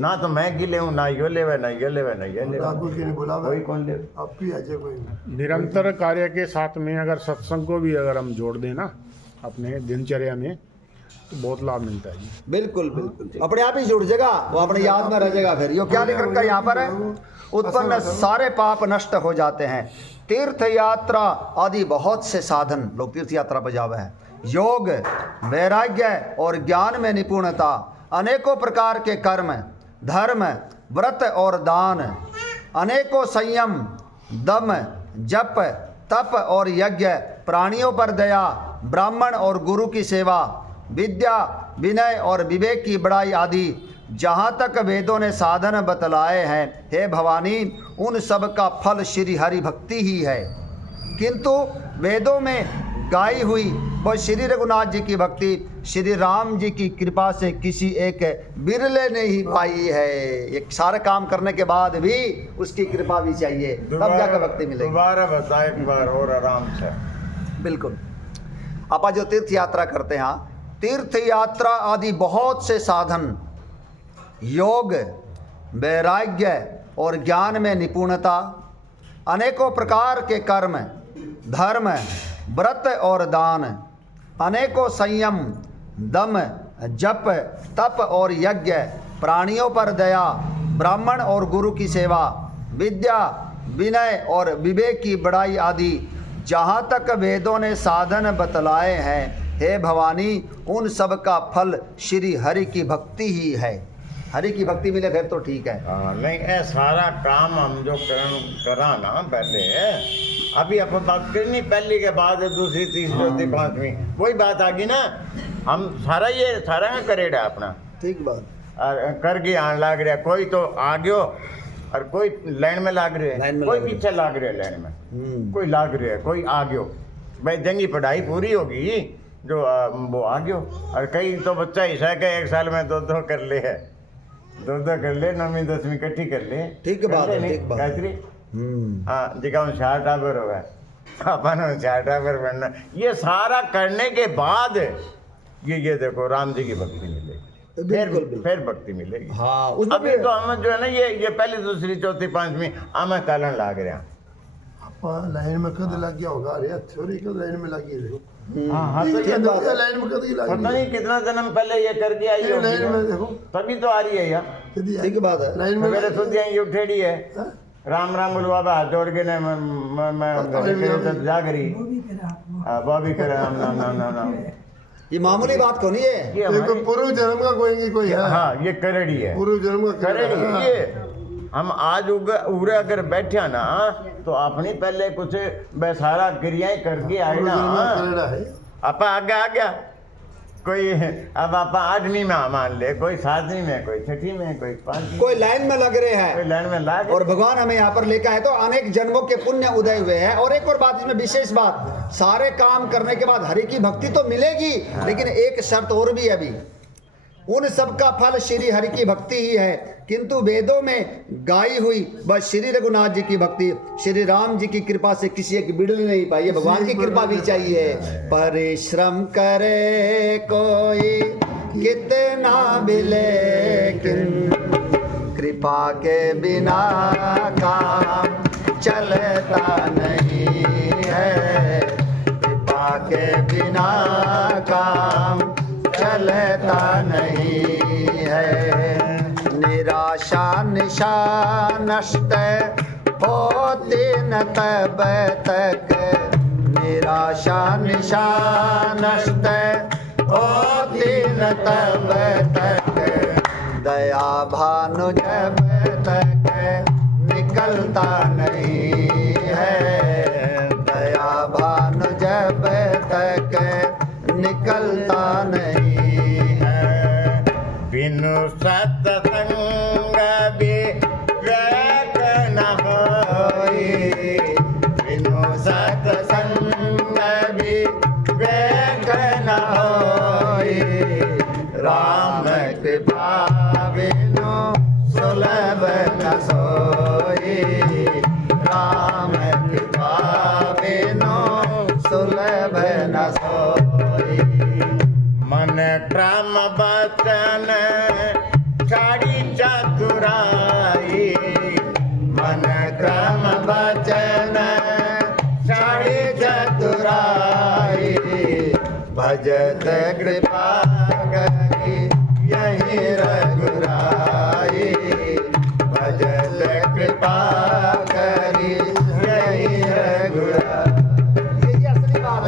ना तो मैं की ले, ना यो लेवे, ना ये लेवे, ना ये लेवे, कोई कौन ले। आप भी आ जाए कोई। निरंतर कार्य के साथ में अगर सत्संग को भी अगर हम जोड़ दें ना अपने दिनचर्या में, तो बहुत लाभ मिलता है जी। बिल्कुल अपने आप ही जुड़ जाएगा, वो अपने याद में रह जाएगा। फिर यो क्या लिख रखा है यहाँ पर है, उत्पन्न सारे पाप नष्ट हो जाते हैं। तीर्थ यात्रा आदि बहुत से साधन, लोग तीर्थ यात्रा पर जावे हैं। योग, वैराग्य और ज्ञान में निपुणता, अनेकों प्रकार के कर्म, धर्म, व्रत और दान, अनेकों संयम, दम, जप, तप और यज्ञ, प्राणियों पर दया, ब्राह्मण और गुरु की सेवा, विद्या, विनय और विवेक की बड़ाई आदि जहाँ तक वेदों ने साधन बतलाए हैं, हे भवानी, उन सब का फल श्री हरि भक्ति ही है। किंतु वेदों में गाई हुई वो श्री रघुनाथ जी की भक्ति श्री राम जी की कृपा से किसी एक बिरले ने ही पाई है। एक सारे काम करने के बाद भी उसकी कृपा भी चाहिए, तब जाकर भक्ति मिलेगी। दोबारा बता एक बार और आराम से। बिल्कुल। आप जो तीर्थ यात्रा करते हैं, तीर्थ यात्रा आदि बहुत से साधन, योग, वैराग्य और ज्ञान में निपुणता, अनेकों प्रकार के कर्म, धर्म, व्रत और दान, अनेकों संयम, दम, जप, तप और यज्ञ, प्राणियों पर दया, ब्राह्मण और गुरु की सेवा, विद्या, विनय और विवेक की बड़ाई आदि जहाँ तक वेदों ने साधन बतलाए हैं, हे भवानी, उन सब का फल श्री हरि की भक्ति ही है। हरि की भक्ति मिले फिर तो ठीक है। नहीं, ये सारा काम हम जो करा ना पहले, अभी अपन बात करनी पहली के बाद दूसरी, तीसरी, चौथी, पांचवी, वही बात आ गई ना। हम सारा करेगा अपना, ठीक बात। करके आने लग रहा, कोई तो आ गयो और कोई लाइन में लाग रहे हैं, कोई पीछे लाग रहे लाइन में, कोई लाग रहे है, कोई आ गयो। भाई जंगी पढ़ाई पूरी होगी जो वो आ गयो, और कई तो बच्चा हिस्सा के 1 साल में 2 कर ले है, 2 कर ले, 9वीं 10वीं इकट्ठी कर ले। ठीक बात है, ठीक बात है। हाँ जी, का होशियार टाबर होगा, अपन होशियार टाबर बनना। ये सारा करने के बाद ये देखो राम जी की भक्ति मिलेगी, फिर भक्ति मिलेगी। हाँ, अभी तो हम जो है ना ये पहली, दूसरी, चौथी, पांचवी हमें तालन लाग रहे हैं। लाइन में कद लग गया होगा, अरे छोरी कद लाइन में लगी रही। हाँ तो ये बात है। लाइन में कभी पता लाइन नहीं कितना जन्म पहले ये करके आई लाइन में होगी, देखो तभी तो आ रही है यार। ठीक बात है। लाइन में मेरे सुधिया ये उठेड़ी है, राम राम बोलो बाबा हाथ जोड़ के ने मैं जागरी बॉबी करे राम राम राम राम राम। ये मामूली बात को नहीं है। ये देखो हमारी- पूर्व जन्म का कोई है। हाँ ये करेड़ी है, पूर्व जन्म का करेड़ी ये। हम आज उरे अगर बैठा ना तो अपनी पहले कुछ बेसारा क्रियाएं करके आए ना। करेड़ा है। आपा आगे आ गया कोई, अब आपा 8वीं में मान ले, कोई 7वीं में, कोई 6वीं में, कोई 5वीं, कोई लाइन में लग रहे कोई हैं लाइन में लाग। और भगवान हमें यहाँ पर लेकर आए तो अनेक जन्मों के पुण्य उदय हुए हैं। और एक और बात इसमें विशेष बात, सारे काम करने के बाद हरि की भक्ति तो मिलेगी, लेकिन एक शर्त और भी है अभी, उन सब का फल श्री हरि की भक्ति ही है। किंतु वेदों में गाई हुई बस श्री रघुनाथ जी की भक्ति, श्री राम जी की कृपा से किसी एक बिगड़ नहीं पाई है। भगवान की कृपा भी चाहिए। परिश्रम करे कोई कितना भी, लेकिन कृपा के बिना काम चलता नहीं है। कृपा के बिना काम चलता नहीं है। निराशा निशा नष्ट होती न तब तक, निराशा निशा नष्ट होती न तब तक, दया भानु जब तक निकलता नहीं है। दया भानु जब तक निकलता नहीं है। बिनु सत्संग विवेक न होई, बिनु सत्संग विवेक न होई, राम कृपा बिनु सुलभ न सोई, राम कृपा बिनु सुलभ न सोई। मन क्रम बचन छाड़ी चतुराई, मन क्रम बचन छाड़ी चतुराई, भजत कृपा करी यही रघुराई, भजत कृपा करी यही रघुराई।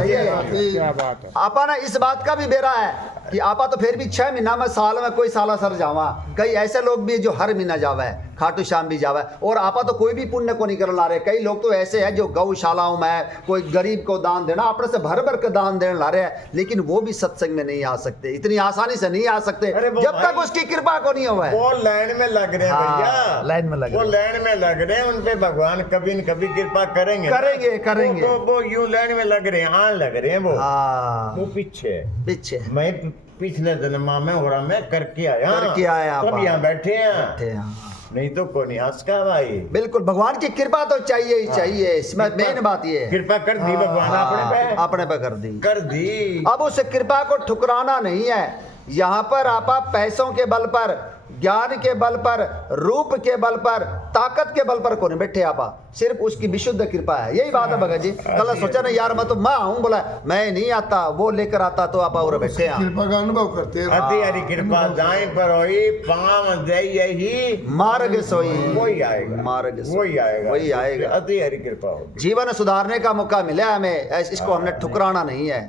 ये असली बात है। क्या बात है। आपा ना इस बात का भी बेरा है कि आपा तो फिर भी 6 महीना में साल में कोई साला सर जावा। कई ऐसे लोग भी जो हर महीना जावा है, खाटू श्याम भी जावा है, और आपा तो कोई भी पुण्य को नहीं कर ला रहे। कई लोग तो ऐसे हैं जो गौशालाओं में कोई गरीब को दान देना, अपने से भर भर के दान देने ला रहे हैं, लेकिन वो भी सत्संग में नहीं आ सकते, इतनी आसानी से नहीं आ सकते अरे वो जब तक भाई, उसकी कृपा को नहीं हुआ है। वो लाइन में लग रहे हैं हाँ, भैया, लाइन में लग वो रहे हैं। लाइन में लग रहे हैं, उन पे भगवान कभी न कभी कृपा करेंगे। करेंगे, करेंगे। वो यूं लाइन में लग रहे हैं, हाँ लग रहे हैं वो। हाँ, वो पीछे पीछे मैं पिछले जन्मा में हो रहा, मैं करके आया आपा। सब यहाँ बैठे हैं, थे, हाँ। नहीं तो कौन हंस का भाई। बिल्कुल, भगवान की कृपा तो चाहिए ही चाहिए। इसमें मेन बात ये है। कृपा कर दी भगवान अपने पे, अपने पे कर दी। कर दी। अब उस कृपा को ठुकराना नहीं है। यहाँ पर आपा पैसों के बल पर, ज्ञान के बल पर, रूप के बल पर, ताकत के बल पर कौन बैठे आपा, सिर्फ उसकी विशुद्ध कृपा है। यही बात है भगत जी। कल सोचा ना यार मैं तो मैं आऊं, बोला मैं नहीं आता, वो लेकर आता तो आपा और बैठे हैं। कृपा का अनुभव करते हैं। अति हरि कृपा जाए पर होई, पाम दे यही मार्ग सोई, वही आएगा, मार्ग सोई, वही आएगा, वही आएगा। अति हरि कृपा होगी। जीवन सुधारने का मौका मिला हमें, इसको हमने ठुकराना नहीं है।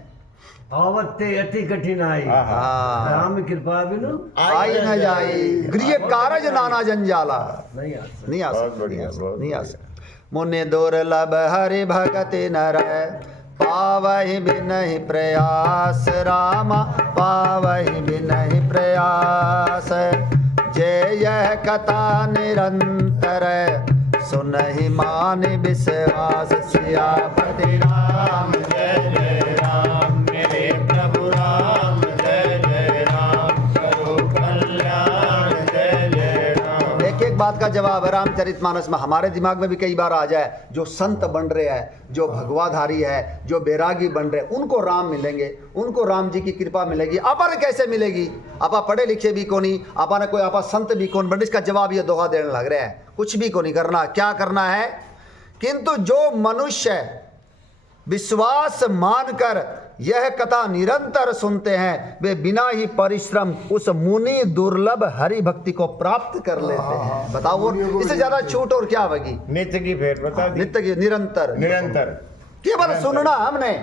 आवत्ते अति कठिन आई, हाँ, राम कृपा बिनु आई न जाई, गृह कारज नाना जंजाला। नहीं आ सकता। नहीं आ बहुत सकते, बढ़िया, बहुत नहीं आ सकते। मुनि दुर्लभ हरि भगति नर, पावहि बिनहि प्रयास रामा, पावहि बिनहि प्रयास। जय यह कथा निरंतर, सुनहि मान विश्वास। सियापति राम जय जय राम, मेरे प्रभु राम जय जय राम, करो कल्याण जय जय राम। एक एक बात का जवाब है रामचरितमानस में। हमारे दिमाग में भी कई बार आ जाए, जो संत बन रहे हैं, जो भगवाधारी है, जो बैरागी बन रहे हैं, उनको राम मिलेंगे, उनको राम जी की कृपा मिलेगी। आपा ने कैसे मिलेगी? आपा पढ़े लिखे भी को नहीं, आपा ने कोई आपा संत भी कौन बन। इसका जवाब ये दोहा देने लग रहे हैं, कुछ भी को नहीं करना। क्या करना है? किंतु जो मनुष्य विश्वास मानकर यह कथा निरंतर सुनते हैं, वे बिना ही परिश्रम उस मुनि दुर्लभ हरि भक्ति को प्राप्त कर लेते हैं। बताओ, और इससे ज्यादा छूट और क्या होगी? नित्य की फेर बता दी, नित्य की निरंतर निरंतर केवल सुनना हमने।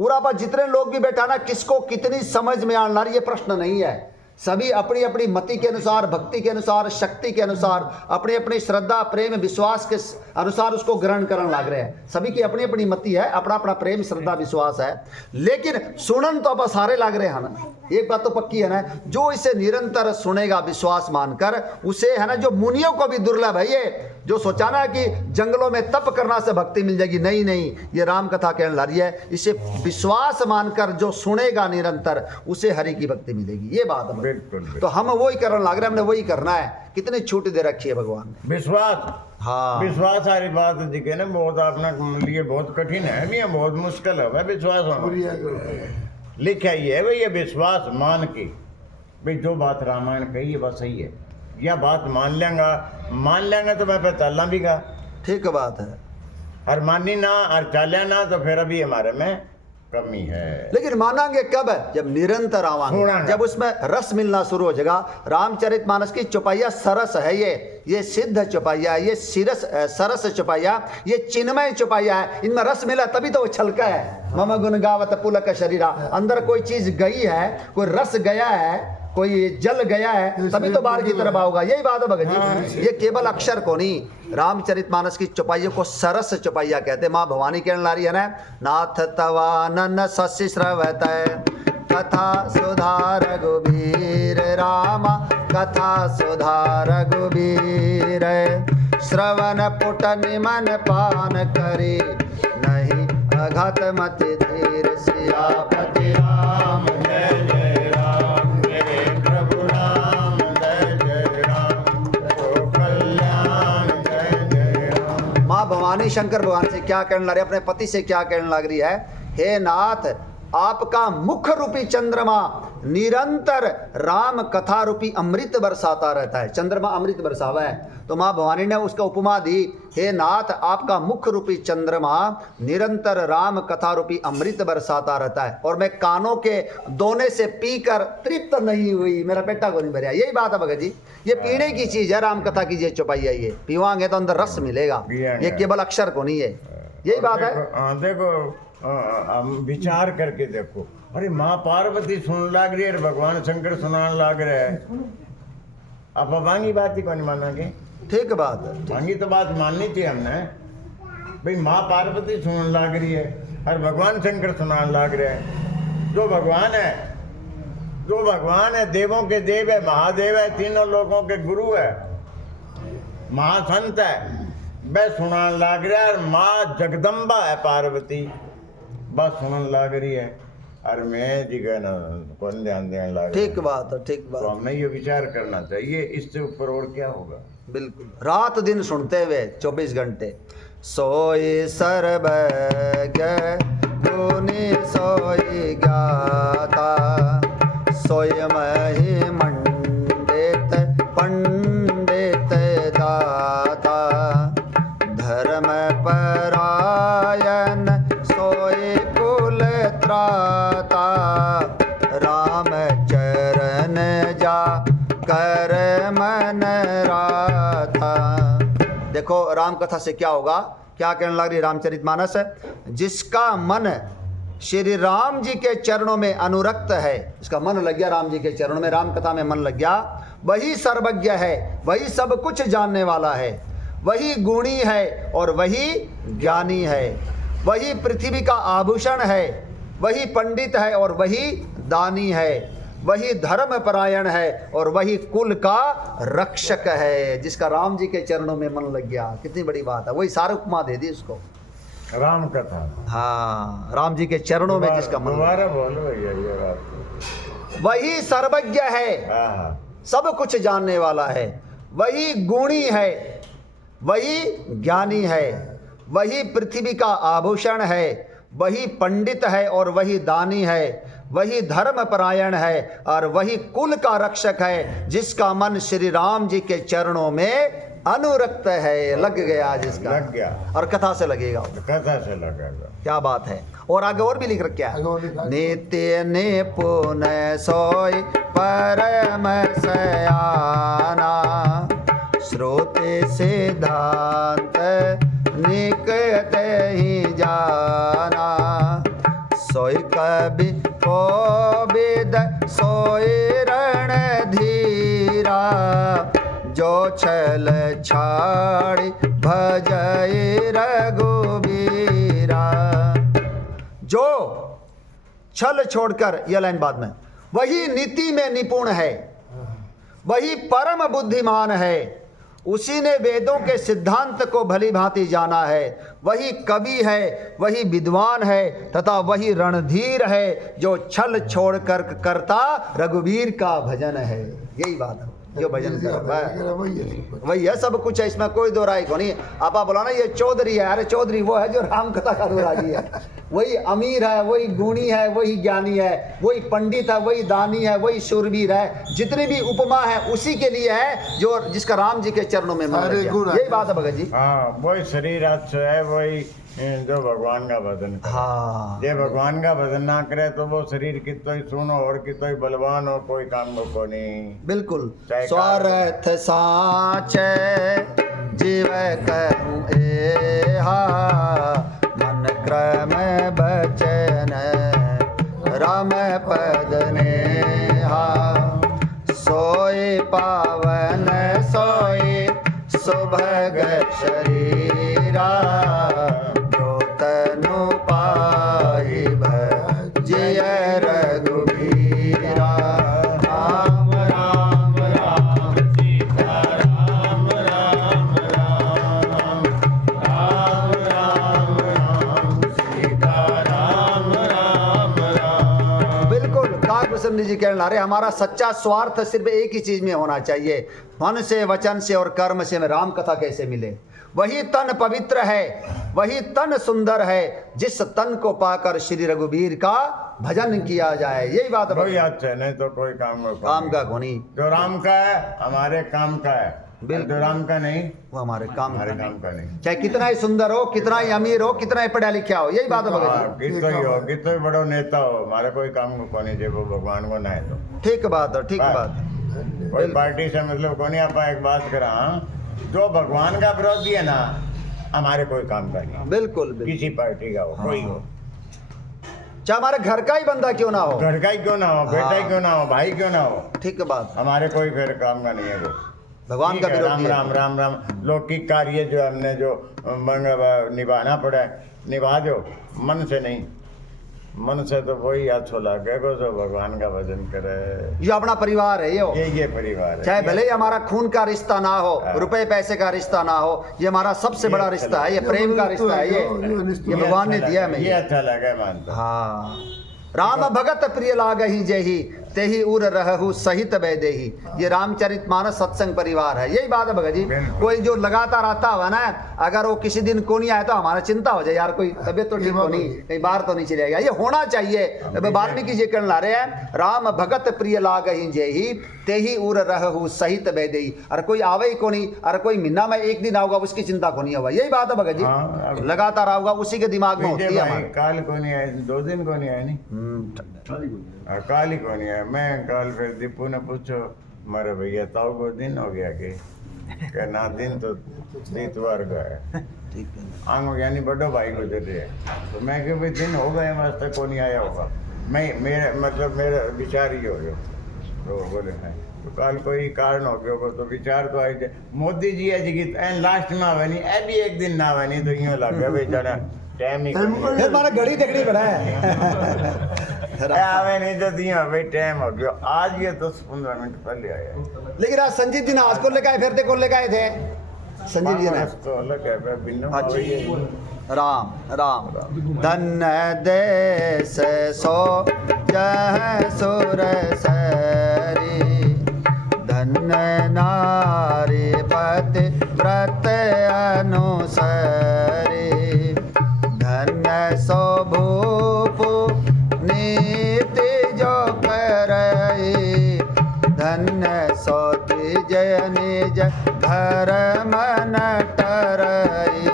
उरापा जितने लोग भी बैठाना, किसको कितनी समझ में आना, ये प्रश्न नहीं है। सभी अपनी अपनी मति के अनुसार, भक्ति के अनुसार, शक्ति के अनुसार, अपनी अपनी श्रद्धा प्रेम विश्वास के अनुसार उसको ग्रहण करने लग रहे हैं। सभी की अपनी अपनी मति है, अपना अपना प्रेम श्रद्धा विश्वास है, लेकिन सुनन तो अब सारे लग रहे हैं ना। एक बात तो पक्की है ना, जो इसे निरंतर सुनेगा विश्वास मानकर, उसे है ना, जो मुनियों को भी दुर्लभ है ये, जो सोचा ना कि जंगलों में तप करना से भक्ति मिल जाएगी, नहीं नहीं, ये राम कथा कहने ला रही है। इसे विश्वास मानकर जो सुनेगा निरंतर, उसे हरि की भक्ति मिलेगी, ये बात है। बिल्कुल। तो हम वही करने लग रहे हैं, हमने वही करना है। कितनी छूट दे रखी है भगवान ने। विश्वास, हाँ, विश्वास सारी बात जी के ना बहुत अपना लिए बहुत कठिन है, नहीं बहुत मुश्किल है भाई विश्वास होना। पूरी है। लिखा ही है भाई, ये विश्वास मान के भाई जो बात रामायण कही है बस सही है, यह बात मान लेंगे तो मैं पे चलना भी का ठीक बात है। और मानी ना और चाले ना तो फिर अभी हमारे में कमी है। लेकिन मानांगे कब? जब निरंतर आवांगे, सुनांगे। जब उसमें रस मिलना शुरू हो जाएगा। रामचरितमानस की चौपाइया सरस है, ये सिद्ध चौपाइया है, ये सरस चौपाइया, ये चिन्मय चौपाइया है। इनमें रस मिला तभी तो वो छलका है। मम गुण गावत पुलक शरीरा, अंदर कोई चीज गई है, कोई रस गया है, कोई जल गया है, तभी तो बाहर की तरफ आओगा। यही बात है भगत जी। ये केवल अक्षर को नहीं, रामचरितमानस की चौपाइयों को सरस चौपाइया कहते हैं। माँ भवानी कहने ला रही है ना, नाथ तवानन शशि श्रवत कथा सुधा रघुबीर, रामा कथा सुधा रघुबीर, श्रवण पुट निमन पान करे, नहीं अघत मति धीर, सियापति राम जय जय राम, जय प्रभु राम जय जय राम, तो कल्याण जय जय राम। माँ भवानी शंकर भगवान से क्या कहने लग रही है, अपने पति से क्या कहने लग रही है? हे नाथ, आपका मुख रूपी चंद्रमा निरंतर राम कथा रूपी अमृत बरसाता रहता है। चंद्रमा अमृत बरसावा है, तो माँ भवानी ने उसका उपमा दी, हे नाथ, आपका मुख रूपी चंद्रमा निरंतर राम कथा रूपी अमृत बरसाता रहता है, और मैं कानों के दोने से पीकर तृप्त नहीं हुई, मेरा पेटा को नहीं भरा। यही बात है भगत जी, ये पीने की चीज है राम कथा की, ये चौपाइया, ये पीवांगे तो अंदर रस मिलेगा, ये केवल अक्षर को नहीं है। यही बात है। देखो हम विचार करके देखो, अरे माँ पार्वती सुन लाग रही है, भगवान शंकर सुनाने लाग रहे हैं, आप वांगी बात ही कौन मानोगे? ठीक बात है। वांगी तो बात माननी थी हमने भाई, माँ पार्वती सुनाने लाग रही है और भगवान शंकर सुनाने लाग रहे हैं। जो भगवान है, देवों के देव है, महादेव है, तीनों लोगों के गुरु है, महासंत है, वह सुनाने लाग रहा है। और माँ जगदम्बा है पार्वती, बस सुनने लग रही है, और मैं जी ना कौन ध्यान देने लग रहा है। ठीक बात है, ठीक बात। तो हमें ये विचार करना चाहिए, इससे ऊपर और क्या होगा? बिल्कुल, रात दिन सुनते हुए 24 घंटे। सोई सर्वज्ञ गुणी सोई ज्ञाता, सोई महि मंडित पंडित दाता, धर्म परायण सोई कुल त्राता, राम चरण जा कर मन राधा। देखो राम कथा से क्या होगा, क्या कहने लग रही रामचरितमानस, जिसका मन श्री राम जी के चरणों में अनुरक्त है, इसका मन लग गया राम जी के चरणों में, राम कथा में मन लग गया, वही सर्वज्ञ है, वही सब कुछ जानने वाला है, वही गुणी है और वही ज्ञानी है, वही पृथ्वी का आभूषण है, वही पंडित है और वही दानी है, वही धर्म परायण है और वही कुल का रक्षक है, जिसका राम जी के चरणों में मन लग गया। कितनी बड़ी बात है, वही सारे उपमा दे दी उसको, राम कथा। हाँ, राम जी के चरणों में जिसका मन, दोबारा बोलो ये बात। वही सर्वज्ञ है, हाँ, सब कुछ जानने वाला है, वही गुणी है, वही ज्ञानी है, वही पृथ्वी का आभूषण है, वही पंडित है और वही दानी है, वही धर्म परायण है और वही कुल का रक्षक है, जिसका मन श्री राम जी के चरणों में अनुरक्त है, लग गया जिसका, लग गया, और कथा से लगेगा, कथा से लगेगा। क्या बात है। और आगे और भी लिख रखा आगे और लिखा है, है। नित्य निपुण सोई परम सयाना, श्रोते सिद्धांत निकट ही जाना, सोई कवि कोविद सोई रणधीरा, जो छल छाड़ी भजई रघुबीरा। जो छल छोड़कर, यह लाइन बाद में, वही नीति में निपुण है, वही परम बुद्धिमान है, उसी ने वेदों के सिद्धांत को भली भांति जाना है, वही कवि है, वही विद्वान है, तथा वही रणधीर है, जो छल छोड़कर करता रघुवीर का भजन है। यही बात है, जो भजन करता है वही है, सब कुछ है, इसमें कोई दो राय को नहीं। आप बोला ना ये चौधरी है, अरे चौधरी वो है जो राम कथा का अनुरागी है, वही अमीर है, वही गुणी है, वही ज्ञानी है, वही पंडित है, वही दानी है, वही शूरवीर है, जितनी भी उपमा है उसी के लिए है, जो जिसका राम जी के चरणों में मन लग गया। यही बात है भगत जी। हाँ, वही शरीर अच्छा है, वही जो भगवान का भजन करे। हाँ, जे भगवान का भजन ना करे तो वो शरीर कितो ही सुनो और कितो ही बलवान हो, कोई काम को नहीं। बिल्कुल। चाहे स्वार्थ साचे जीव कहूँ एहा, मन क्रम बचन राम पद नेहा, सोई पावन सोई सुभग शरीरा, जो तनु पाहि भजिय रघुबीरा। राम राम राम सीता राम राम राम, राम राम राम सीता राम राम राम। बिल्कुल, काकभूषण जी कहने ला रहे, हमारा सच्चा स्वार्थ सिर्फ एक ही चीज में होना चाहिए, मन से, वचन से और कर्म से हमें राम कथा कैसे मिले। वही तन पवित्र है, वही तन सुंदर है, जिस तन को पाकर श्री रघुवीर का भजन किया जाए। यही बात है। कोई अच्छा है, नहीं तो कोई काम का को नहीं, जो राम का है हमारे काम का है, जो राम का नहीं वो हमारे काम का नहीं। चाहे कितना ही सुंदर हो, कितना ही अमीर हो, कितना ही पढ़ा लिखा हो। यही बात है भगत जी। कितो ही हो, कितो ही बड़ो नेता हो, हमारे कोई काम को नहीं, जब वो भगवान को ना है तो ठीक बात है, ठीक हाँ। बात है। कोई पार्टी से मतलब को नहीं। आप एक बात करा, जो भगवान का विरोधी है ना, हमारे कोई काम का नहीं। बिल्कुल बिल्कुल। किसी पार्टी का हो, कोई हो, चाहे हमारे घर का ही बंदा क्यों ना हो, घर का ही क्यों ना हो, बेटा ही क्यों ना हो, भाई क्यों ना हो, ठीक बात। हमारे कोई फिर काम का नहीं है वो। भगवान का ठीक है, विरोधी राम है। राम राम राम। लौकिक कार्य जो हमने जो निभाना पड़ा है, निभा दो, मन से नहीं। मन से तो वही अच्छो लगेगा जो भगवान का भजन करे। ये अपना परिवार है, ये परिवार है। चाहे भले ही हमारा खून का रिश्ता ना हो, रुपए पैसे का रिश्ता ना हो, ये हमारा सबसे बड़ा रिश्ता है, ये प्रेम का रिश्ता है। ये भगवान ने दिया हमें। ये अच्छा लगा मानता। हाँ, राम भगत प्रिय लागहि जेहि, तेहि उर रहु सहित वैदेही। ये रामचरितमानस सत्संग परिवार है। यही बात है भगत जी। कोई जो लगातार आता हुआ ना, अगर वो किसी दिन को नहीं आया तो हमारा चिंता हो जाए, यार कोई तबियत तो ठीक हो नहीं, कहीं बाहर तो नहीं चले गया। ये होना चाहिए। वाल्मीकि जी कहने ला रहे हैं, राम भगत प्रिय लागहि जेहि, तेहि उर रहु सहित वैदेही। अरे कोई आवे ही को नहीं, अरे कोई महीना में एक दिन आऊगा, उसकी चिंता को नहीं होगा। यही बात है भगत जी। लगातार आऊगा, उसी के दिमाग में होती है। काल को नहीं आए, 2 दिन को नहीं आए, नहीं काल ही को नहीं आया। मैं काल फिर दीपू ने पूछो, मारे भैया ताऊ को दिन हो गया कि ना, दिन तो इतवार का है, आंगो यानी बड़ो भाई गुजर रहे हैं। तो मैं कि भाई दिन हो गए, वास्ते को नहीं आया होगा। मैं मेरा विचार ही हो गया। तो बोले नहीं, तो काल कोई कारण हो गया तो विचार तो आई जाए। मोदी जी है जी लास्ट में आवे नहीं, अभी एक दिन ना आवे नहीं, तो यूँ लग गया भाई जाना टाइम ही फिर हमारा घड़ी देखनी पड़ा है। आवे नहीं तो दिया भाई टाइम हो गया। आज ये 10-15 मिनट पहले आया। लेकिन आज संजीव जी ने आज को लेकर आए, फिर देखो लेकर आए थे संजीव जी ने। तो अलग है बिन्नू। राम राम धन्य देश सो जह सुर सरी, धन्य नारी पति व्रत अनुसरी, धन्य सो भूपु नीति जो करई, धन्य सो त्रिजय निज धर्म न टरई।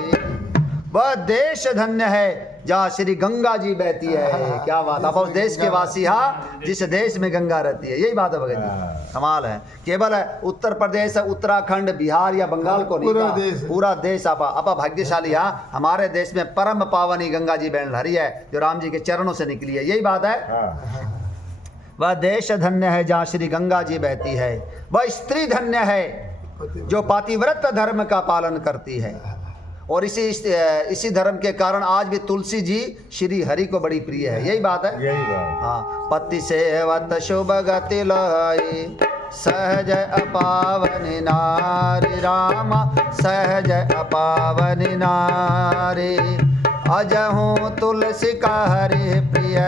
वह देश धन्य है जहाँ श्री गंगा जी बहती है। क्या बात, आप उस देश के वासी हाँ जिस देश में गंगा रहती है। यही बात है भगत जी, कमाल है। केवल उत्तर प्रदेश, उत्तराखंड, बिहार या बंगाल को नहीं, पूरा देश, पूरा देश आपा भाग्यशाली। हाँ, हमारे देश में परम पावनी गंगा जी बहन लहरी है जो राम जी के चरणों से निकली है। यही बात है। वह देश धन्य है जहाँ श्री गंगा जी बहती है। वह स्त्री धन्य है जो पातिव्रत धर्म का पालन करती है। और इसी धर्म के कारण आज भी तुलसी जी श्री हरि को बड़ी प्रिय है। यही बात है। यही बात। हाँ, पति सेवत शुभ गति लय सहज अपावनि नारी रामा सहज अपावनि नारी। अजहूँ तुलसी का हरि प्रिय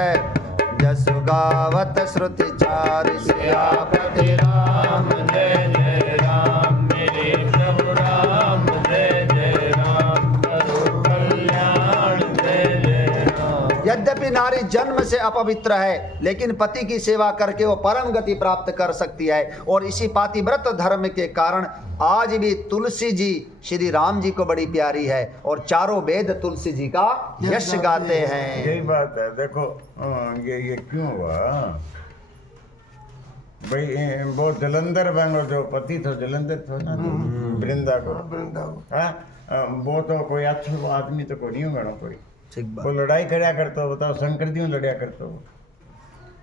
जसु गावत श्रुति चारि। सियापति राम जय जय राम, मेरे प्रभु राम जय जय राम, करो कल्याण जय जय राम। यद्यपि नारी जन्म से अपवित्र है, लेकिन पति की सेवा करके वो परम गति प्राप्त कर सकती है। और इसी पातिव्रत धर्म के कारण आज भी तुलसी जी श्री राम जी को बड़ी प्यारी है और चारों वेद तुलसी जी का यश गाते हैं। यही बात है। देखो ये क्यों हुआ भाई, वो जलंधर बनो जो पति तो जलंधर था ना, वृंदा को, हाँ, वो तो कोई अच्छा आदमी तो कोई नहीं होगा ना कोई। ठीक बात। वो लड़ाई करया करते हो, बताओ शंकर जी लड़ाया करते हो,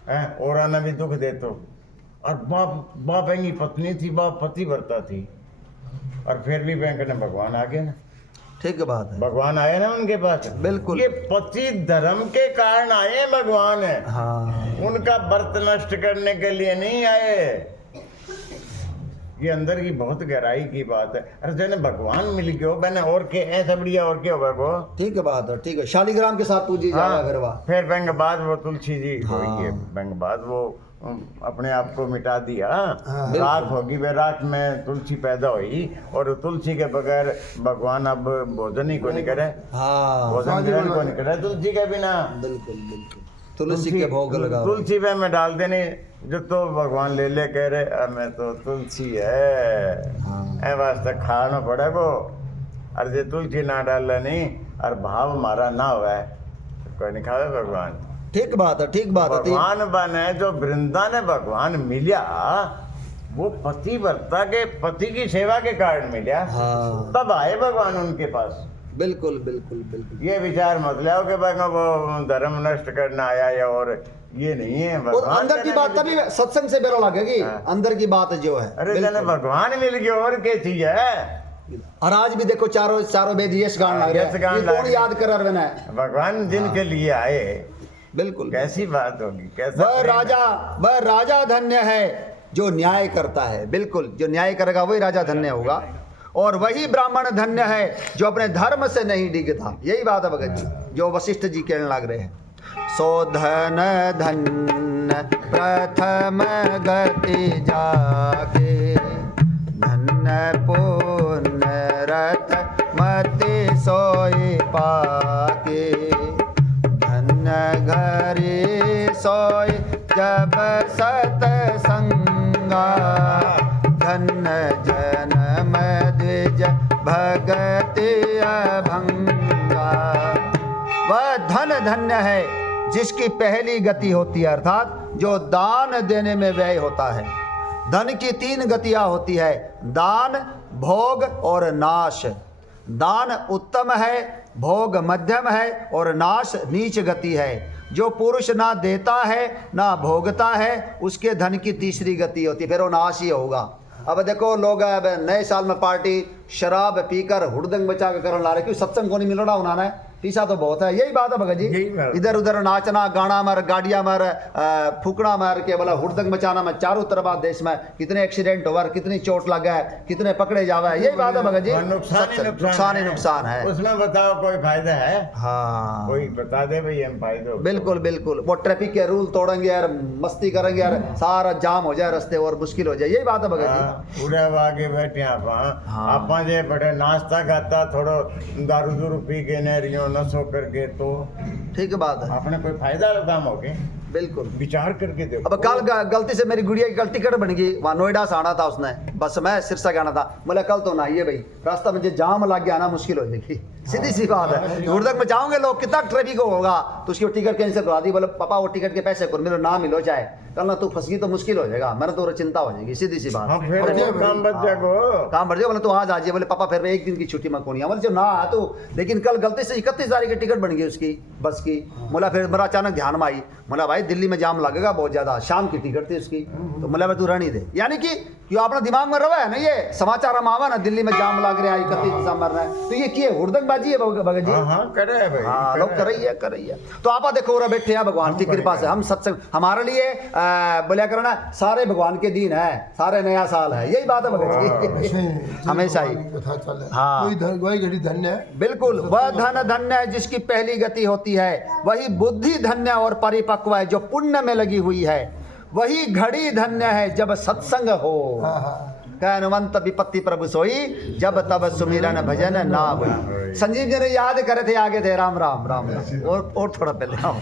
हैं, और आना भी दुख देते हो। और बाप की पत्नी थी, बाप पति वर्ता थी, और फिर भी बैंक ने भगवान आ गया ना। ठीक बात है। भगवान आए ना उनके पास। बिल्कुल। ये पति धर्म के कारण आए भगवान है। हाँ, उनका व्रत नष्ट करने के लिए नहीं आए। ये अंदर की बहुत गहराई की बात है। अरे जने भगवान मिल गयो मैंने, और के ऐसा बढ़िया और क्या होगा वो। ठीक है बात है। ठीक है, शालिग्राम के साथ पूजी जाएगा गरबा। फिर बैंक बाद वो तुलसी जी हाँ। हुई है, बैंक बाद वो अपने आप को मिटा दिया। रात होगी, वे रात में तुलसी पैदा हुई, और तुलसी के बगैर भगवान अब भोजन ही को नहीं करे। हाँ, भोजन ग्रहण को नहीं करे तुलसी के बिना। बिल्कुल बिल्कुल। तुलसी के भोग लगाओ। तुलसी पे मैं डाल देने जो तो भगवान ले ले कह रहे मैं तो तुलसी है। हाँ। ए वास्ते खाना पड़े को, और जे तुलसी ना डाल नहीं और भाव हमारा ना हुआ है तो कोई नहीं खावे भगवान। ठीक बात है। ठीक बात है। भगवान बने जो वृंदा ने भगवान मिला, वो पति वर्ता के पति की सेवा के कारण मिला। हाँ, तब आए भगवान उनके पास। बिल्कुल बिल्कुल बिल्कुल। ये विचार मत लाओ कि भाई वो धर्म नष्ट करना आया या और ये नहीं है। और अंदर की बात तभी सत्संग से बेरा लगेगी। हाँ। अंदर की बात जो है। अरे बिल्कुल। जने भगवान मिल गया और क्या चीज है। और आज भी देखो चारों वेद यश गान लग रहे यश गान हैं। ये लग कौन रहे याद कर रहे हैं? भगवान जिनके लिए आए, बिल्कुल। कैसी बात होगी, कैसा वह राजा धन्य है जो न्याय करता है। बिल्कुल, जो न्याय करेगा वही राजा धन्य होगा। और वही ब्राह्मण धन्य है जो अपने धर्म से नहीं डिगता। यही बात है भगत जी जो वशिष्ठ जी कहने लग रहे हैं। सो धन धन्य प्रथम गति जाके, धन्य पुण्य रथ मति सोई पाके, धन्य घरी सोई जब सतसंगा, धन्य जन्म द्विज भगति अभंगा। वह धन धन्य है जिसकी पहली गति होती है, अर्थात जो दान देने में व्यय होता है। धन की 3 गतियां होती है, दान, भोग और नाश। दान उत्तम है, भोग मध्यम है और नाश नीच गति है। जो पुरुष ना देता है ना भोगता है, उसके धन की तीसरी गति होती है, फिर वो नाश ही होगा। अब देखो लोग अब नए साल में पार्टी शराब पीकर हुड़दंग बचा के करने ला रहे, क्यों? सत्संग को नहीं मिल रहा उन्होंने, पीछा तो बहुत है। यही बात है भगत जी, इधर उधर नाचना, गाना मार, गाड़ियां मार, फूकना मार के बोला हुड़दंग मचाना में। चारों तरफ देश में कितने एक्सीडेंट हुआ, कितनी चोट लगा है, कितने पकड़े जावा है। यही बात है भगत जी, नुकसान ही नुकसान है। उसमें बताओ कोई फायदा है? हाँ, कोई बता दे भाई हम फायदे। बिल्कुल बिल्कुल। वो ट्रैफिक के रूल तोड़ेंगे यार, मस्ती करेंगे यार, सारा जाम हो जाए रास्ते और मुश्किल हो जाए। यही बात है भगत जी। पूरे आगे बैठे आप जे बड़े नाश्ता खाता, थोड़ो दारू दूरू पी के नहरियों नशो करके, तो ठीक बात है। आपने कोई फायदा काम हो गए? बिल्कुल। विचार करके देखो। अब कल गलती से मेरी गुड़िया की कल टिकट बन गई, वहाँ नोएडा से आना था उसने, बस मैं सिरसा का आना था, बोला कल तो ना आइए भाई, रास्ता मुझे जाम लग गया, आना मुश्किल हो जाएगी। सीधी सी बात है, उधर तक में जाओगे लोग, कितना ट्रैफिक होगा, तो उसकी टिकट कैंसिल करवा दी। बोले पापा वो टिकट के पैसे कर, मेरे ना मिलो चाहे, कल ना तू फंस गई तो मुश्किल हो जाएगा, मेरा तो चिंता हो जाएगी। सीधी सी बात। हाँ, फिर वो काम बच जाएगा। काम बढ़ जाए, बोले तो आज आ जाइए। बोले पापा फिर मैं एक दिन की छुट्टी में कौन बोले जो ना आ तो, लेकिन कल गलती से 31 तारीख की टिकट बन गई उसकी बस की। बोला फिर मेरा अचानक ध्यान में आई, बोला भाई दिल्ली में जाम लगेगा बहुत ज्यादा, शाम की टिकट थी उसकी, तो बोला तू रहने दे। यानी कि जो अपना दिमाग में रहा है ना, ये समाचार हम आवा ना दिल्ली में जाम लग रहा है 31 दिसंबर में, तो ये किए हुड़दंगबाजी है भगत जी। हाँ कर रहे हैं भाई, हाँ लोग कर रही है। तो आप देखो और बैठे हैं भगवान की कृपा से, हम सत्संग हमारे लिए बोलिया करो ना, सारे भगवान के दिन है, सारे नया साल है, यही बात है भगत जी। हमेशा ही कथा चले। हाँ। वही घड़ी धन्य है। बिल्कुल, वह धन धन्य है जिसकी पहली गति होती है, वही बुद्धि धन्य और परिपक्व है जो पुण्य में लगी हुई है, वही घड़ी धन्य है जब सत्संग हो। हाँ हाँ। हनुमंत विपत्ति प्रभु सोई, जब तब सुमिरन भजन ना होई। संजीव जी ने याद करे थे, आगे थे राम राम राम राम, और थोड़ा पहले आओ।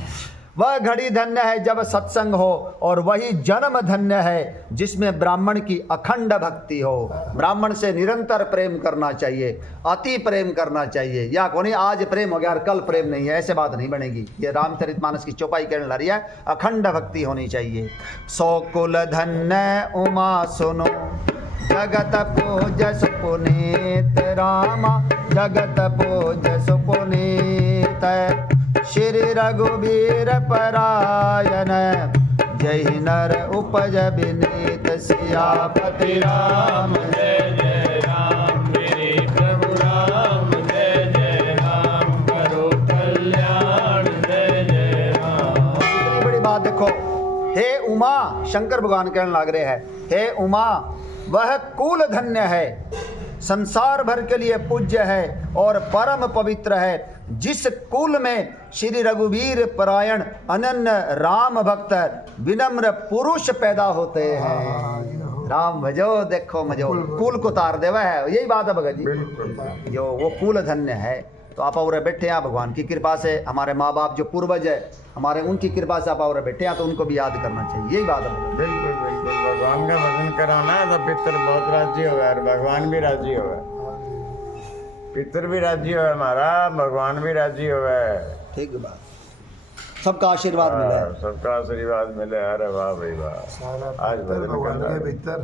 वह घड़ी धन्य है जब सत्संग हो, और वही जन्म धन्य है जिसमें ब्राह्मण की अखंड भक्ति हो। ब्राह्मण से निरंतर प्रेम करना चाहिए, अति प्रेम करना चाहिए। या कोनी आज प्रेम हो गया और कल प्रेम नहीं है, ऐसे बात नहीं बनेगी। ये रामचरितमानस की चौपाई कहने लग रही है, अखंड भक्ति होनी चाहिए। सो कुल धन्य उमा सुनो, जगत पूजस पुनीत रामा, जगत पूजस पुनीत श्री रघुबीर परायण, जय नर उपज विनीत सियापति राम। जय जय राम, मेरे प्रभु राम, जय जय राम, करो कल्याण, जय जय राम। इतनी बड़ी बात देखो, हे उमा, शंकर भगवान कहने लग रहे हैं, हे उमा वह कुल धन्य है, संसार भर के लिए पूज्य है और परम पवित्र है, जिस कुल में श्री रघुवीर परायण अनन्य राम भक्त विनम्र पुरुष पैदा होते हैं। राम भजो देखो मजो, कुल को तार देवा है, यही बात है भगत जी, जो वो कुल धन्य है। तो आप और बैठे हैं भगवान की कृपा से, हमारे माँ बाप जो पूर्वज है हमारे, उनकी कृपा से आप और बैठे हैं, तो उनको भी याद करना चाहिए, यही बात है। बिल्कुल बिल्कुल, भगवान का भजन कराना है तो पितर बहुत राजी हो और भगवान भी राजी हो, पितर भी राजी हो हमारा, भगवान भी राजी हो। ठीक है बात, सबका आशीर्वाद मिला है। सबका आशीर्वाद मिले। अरे वाह भाई वाह, सारा आज भजन भगवान करना के है। भीतर,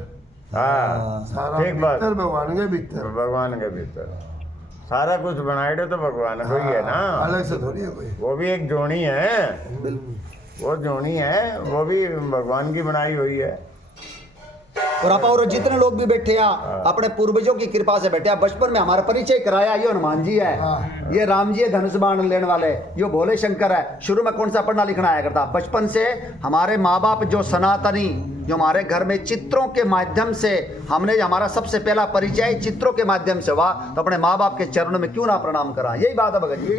हाँ सारा ठीक बात, भीतर भगवान के भीतर, भगवान के भीतर सारा कुछ बनाए तो भगवान को ही है ना, अलग से थोड़ी है कोई। वो भी एक जोड़ी है, वो जोड़ी है, वो भी भगवान की बनाई हुई है। और आप और जितने लोग भी बैठे हैं अपने पूर्वजों की कृपा से बैठे हैं। बचपन में हमारा परिचय कराया, ये हनुमान जी है, ये राम जी है धनुष बाण लेने वाले, ये भोले शंकर है। शुरू में कौन सा पढ़ना लिखना आया करता, बचपन से हमारे माँ बाप जो सनातनी, जो हमारे घर में चित्रों के माध्यम से हमने, हमारा सबसे पहला परिचय चित्रों के माध्यम से हुआ, तो अपने माँ बाप के चरणों में क्यों ना प्रणाम करा। यही बात है भगत जी,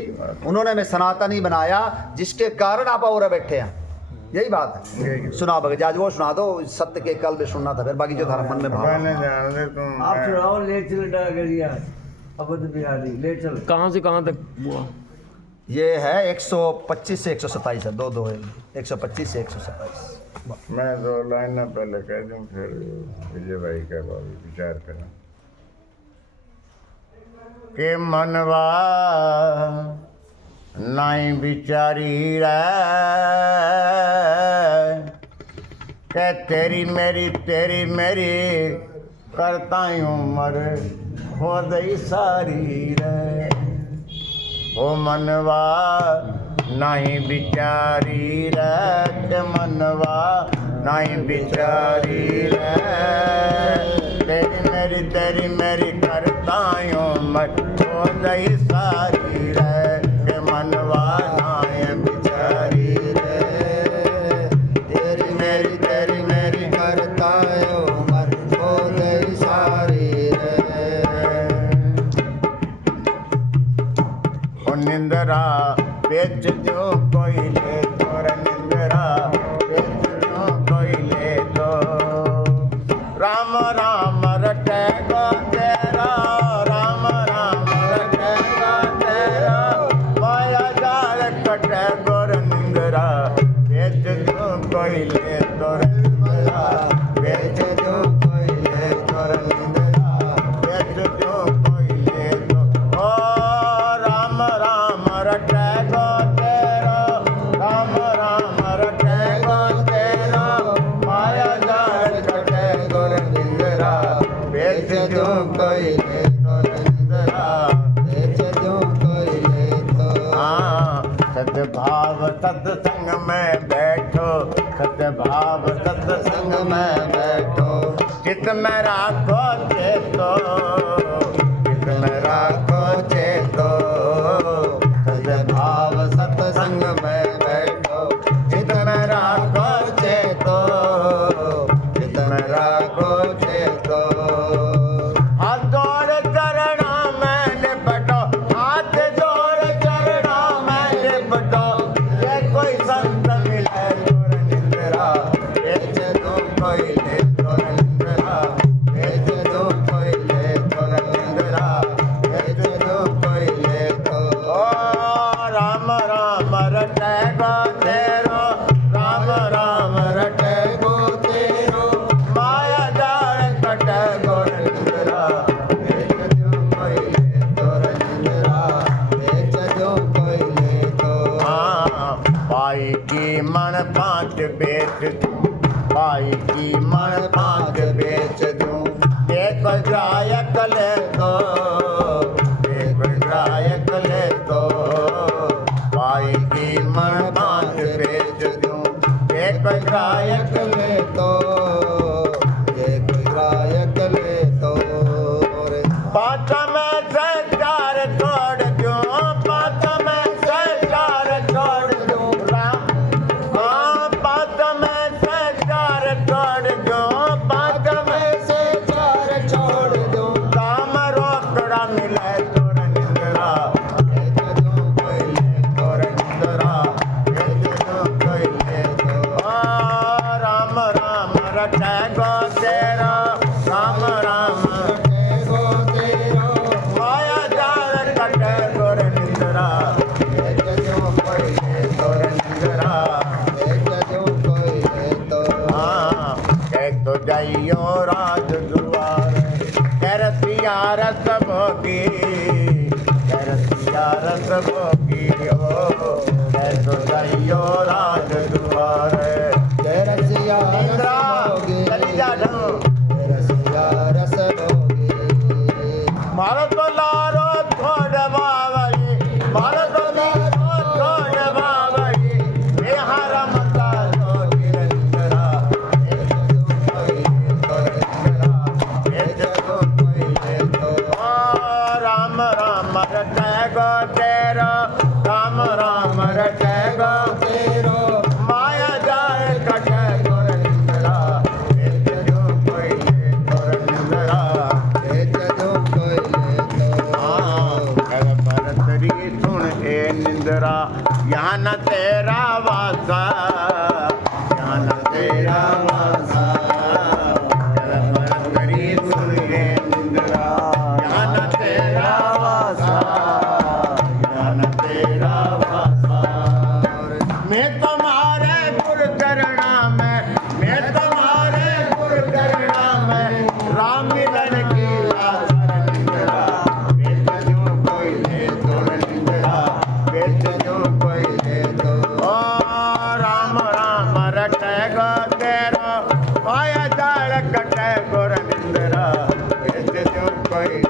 उन्होंने हमें सनातनी बनाया, जिसके कारण आप और बैठे हैं, यही बात है। सुना भगत जी, आज वो सुना दो, सत्य के कल भी सुनना था, फिर बाकी जो था मन में भाव। भगवान ने जान दे तुम। आप सुनाओ, ले चल डगरिया अवध बिहारी, ले चल। कहाँ से कहाँ तक हुआ? ये है 125 से 127 है, दो है, 125 से 127। मैं 2 लाइन ना पहले कह दूं, फिर विजय भाई का विचार करें। के मनवा नाई बिचारी रे, के तेरी मेरी करता उम्र हो गई सारी रे। ओ मनवा नहीं बिचारी रे, के मनवा नहीं बिचारी रे, तेरी मेरी करता उम्र हो गई सारी रे, के मनवा नहीं बिचारी रे, तेरी मेरी करता उम्र हो गई सारी रे। ओ निंदरा बेच जो कोई ले तो, निंदरा बेच जो कोई ले तो, राम राम रटेगा तेरा, राम राम रटेगा तेरा, माया जाल कटे गोर निंदरा बेच जो कोई ले तो निंद्रा बेच दूं कोई ले तो हाँ सद्भाव सत्संग में बैठो, सद्भाव सत्संग में बैठो, चित में राखो चेतो, चित में राखो चेतो, सद्भाव सत्संग में बैठो चित में राखो चेतो, चित में राखो चेतो हाथ जोड़ चरणा में लिपटो, हाथ जोड़ चरणा में लिपटो, ये कोई संत मिले तोर निंद्रा बेच दूं कोई ले तोर निंद्रा, बेच दूं कोई ले तो निंद्रा बेच दूं कोई ले तो ओ राम राम रटे गो तेरो, राम राम रटे गो तेरो, माया जाल कटे गो निंद्रा बेच दूं कोई ले तो निंद्रा बेच दूं कोई ले तो हाँ पाई की मन पाँच बेच दूं, पाई की मन पाँच बेच दूं, एक गायक ले तो, एक गायक ले तो, पाई की मन पाँच बेच दूं, एक गायक ले तो एक गायक ले तो रे पाँच में से चार छोड़ दूं, पाँच में से चार छोड़ दूं राम, हाँ पाँच में से चार छोड़ दूं, पाँच में से चार छोड़ दूं राम रोकड़ा मिले तोर निंद्रा बेच दूं कोई ले तोर निंद्रा बेच दूं कोई ले तो ओ राम राम रटे गो तेरा, राम राम गो तेरो माया जाल कटे गोर निंद्रा बेच दूं कोई ले तोर निंद्रा बेच दूं कोई ले तो हाँ कह तो जाइयो राज दुआर करतिया रस भोगी, करतिया रस भोगी हो, कह तो जाइयो राज दुआर रसिया इंद्रा चली जा ढंग रसिया रस भोगी मारो तो लारो छोड़ बावई, मारो तो लारो छोड़ बावई, बिहार मता तो निरंजरा राम राम रटे गो तेरो, राम राम रटे गो तेरो, माया जाए कटे गोर निंद्रा बेच दूं कोई ले तोर निंद्रा कर भरतरी सुन ए निंद्रा यहाँ न तेरा वासा, यहाँ न तेरा वासा, कर भरतरी सुन ए निंद्रा यहाँ न तेरा वासा, यहाँ न तेरा वासा, मैं तुम्हारे गुर करना में, मैं तुम्हारे गुर करना में, राम मिलन की आसर निंद्रा बेच दूं कोई ले तोर निंद्रा बेच दूं कोई ले तो ओ राम राम रटे गो तेरो, माया जाल कटे गोर निंद्रा बेच दूं कोई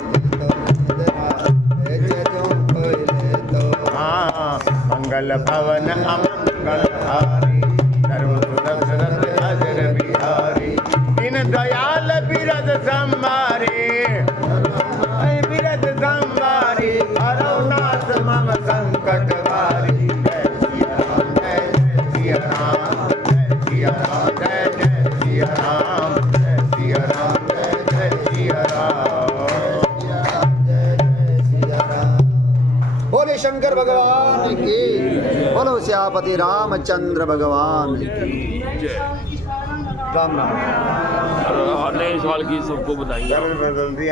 हाँ मंगल भवन अमंगल हारी, धर्म सुरक्षरत अजर बिहारी, दीन दयाल बिरद संभारी, बिरद संभारी, अरुणाथ मम संकट वारी, जय सिया राम जय जय सिया राम, जय सिया राम जय जय सिया राम, जय सिया राम जय जय सिया राम। बोले शंकर भगवान की, बोलो श्यापति रामचंद्र भगवान की। राम राम। और नए साल की सबको बधाई। बदल दिया।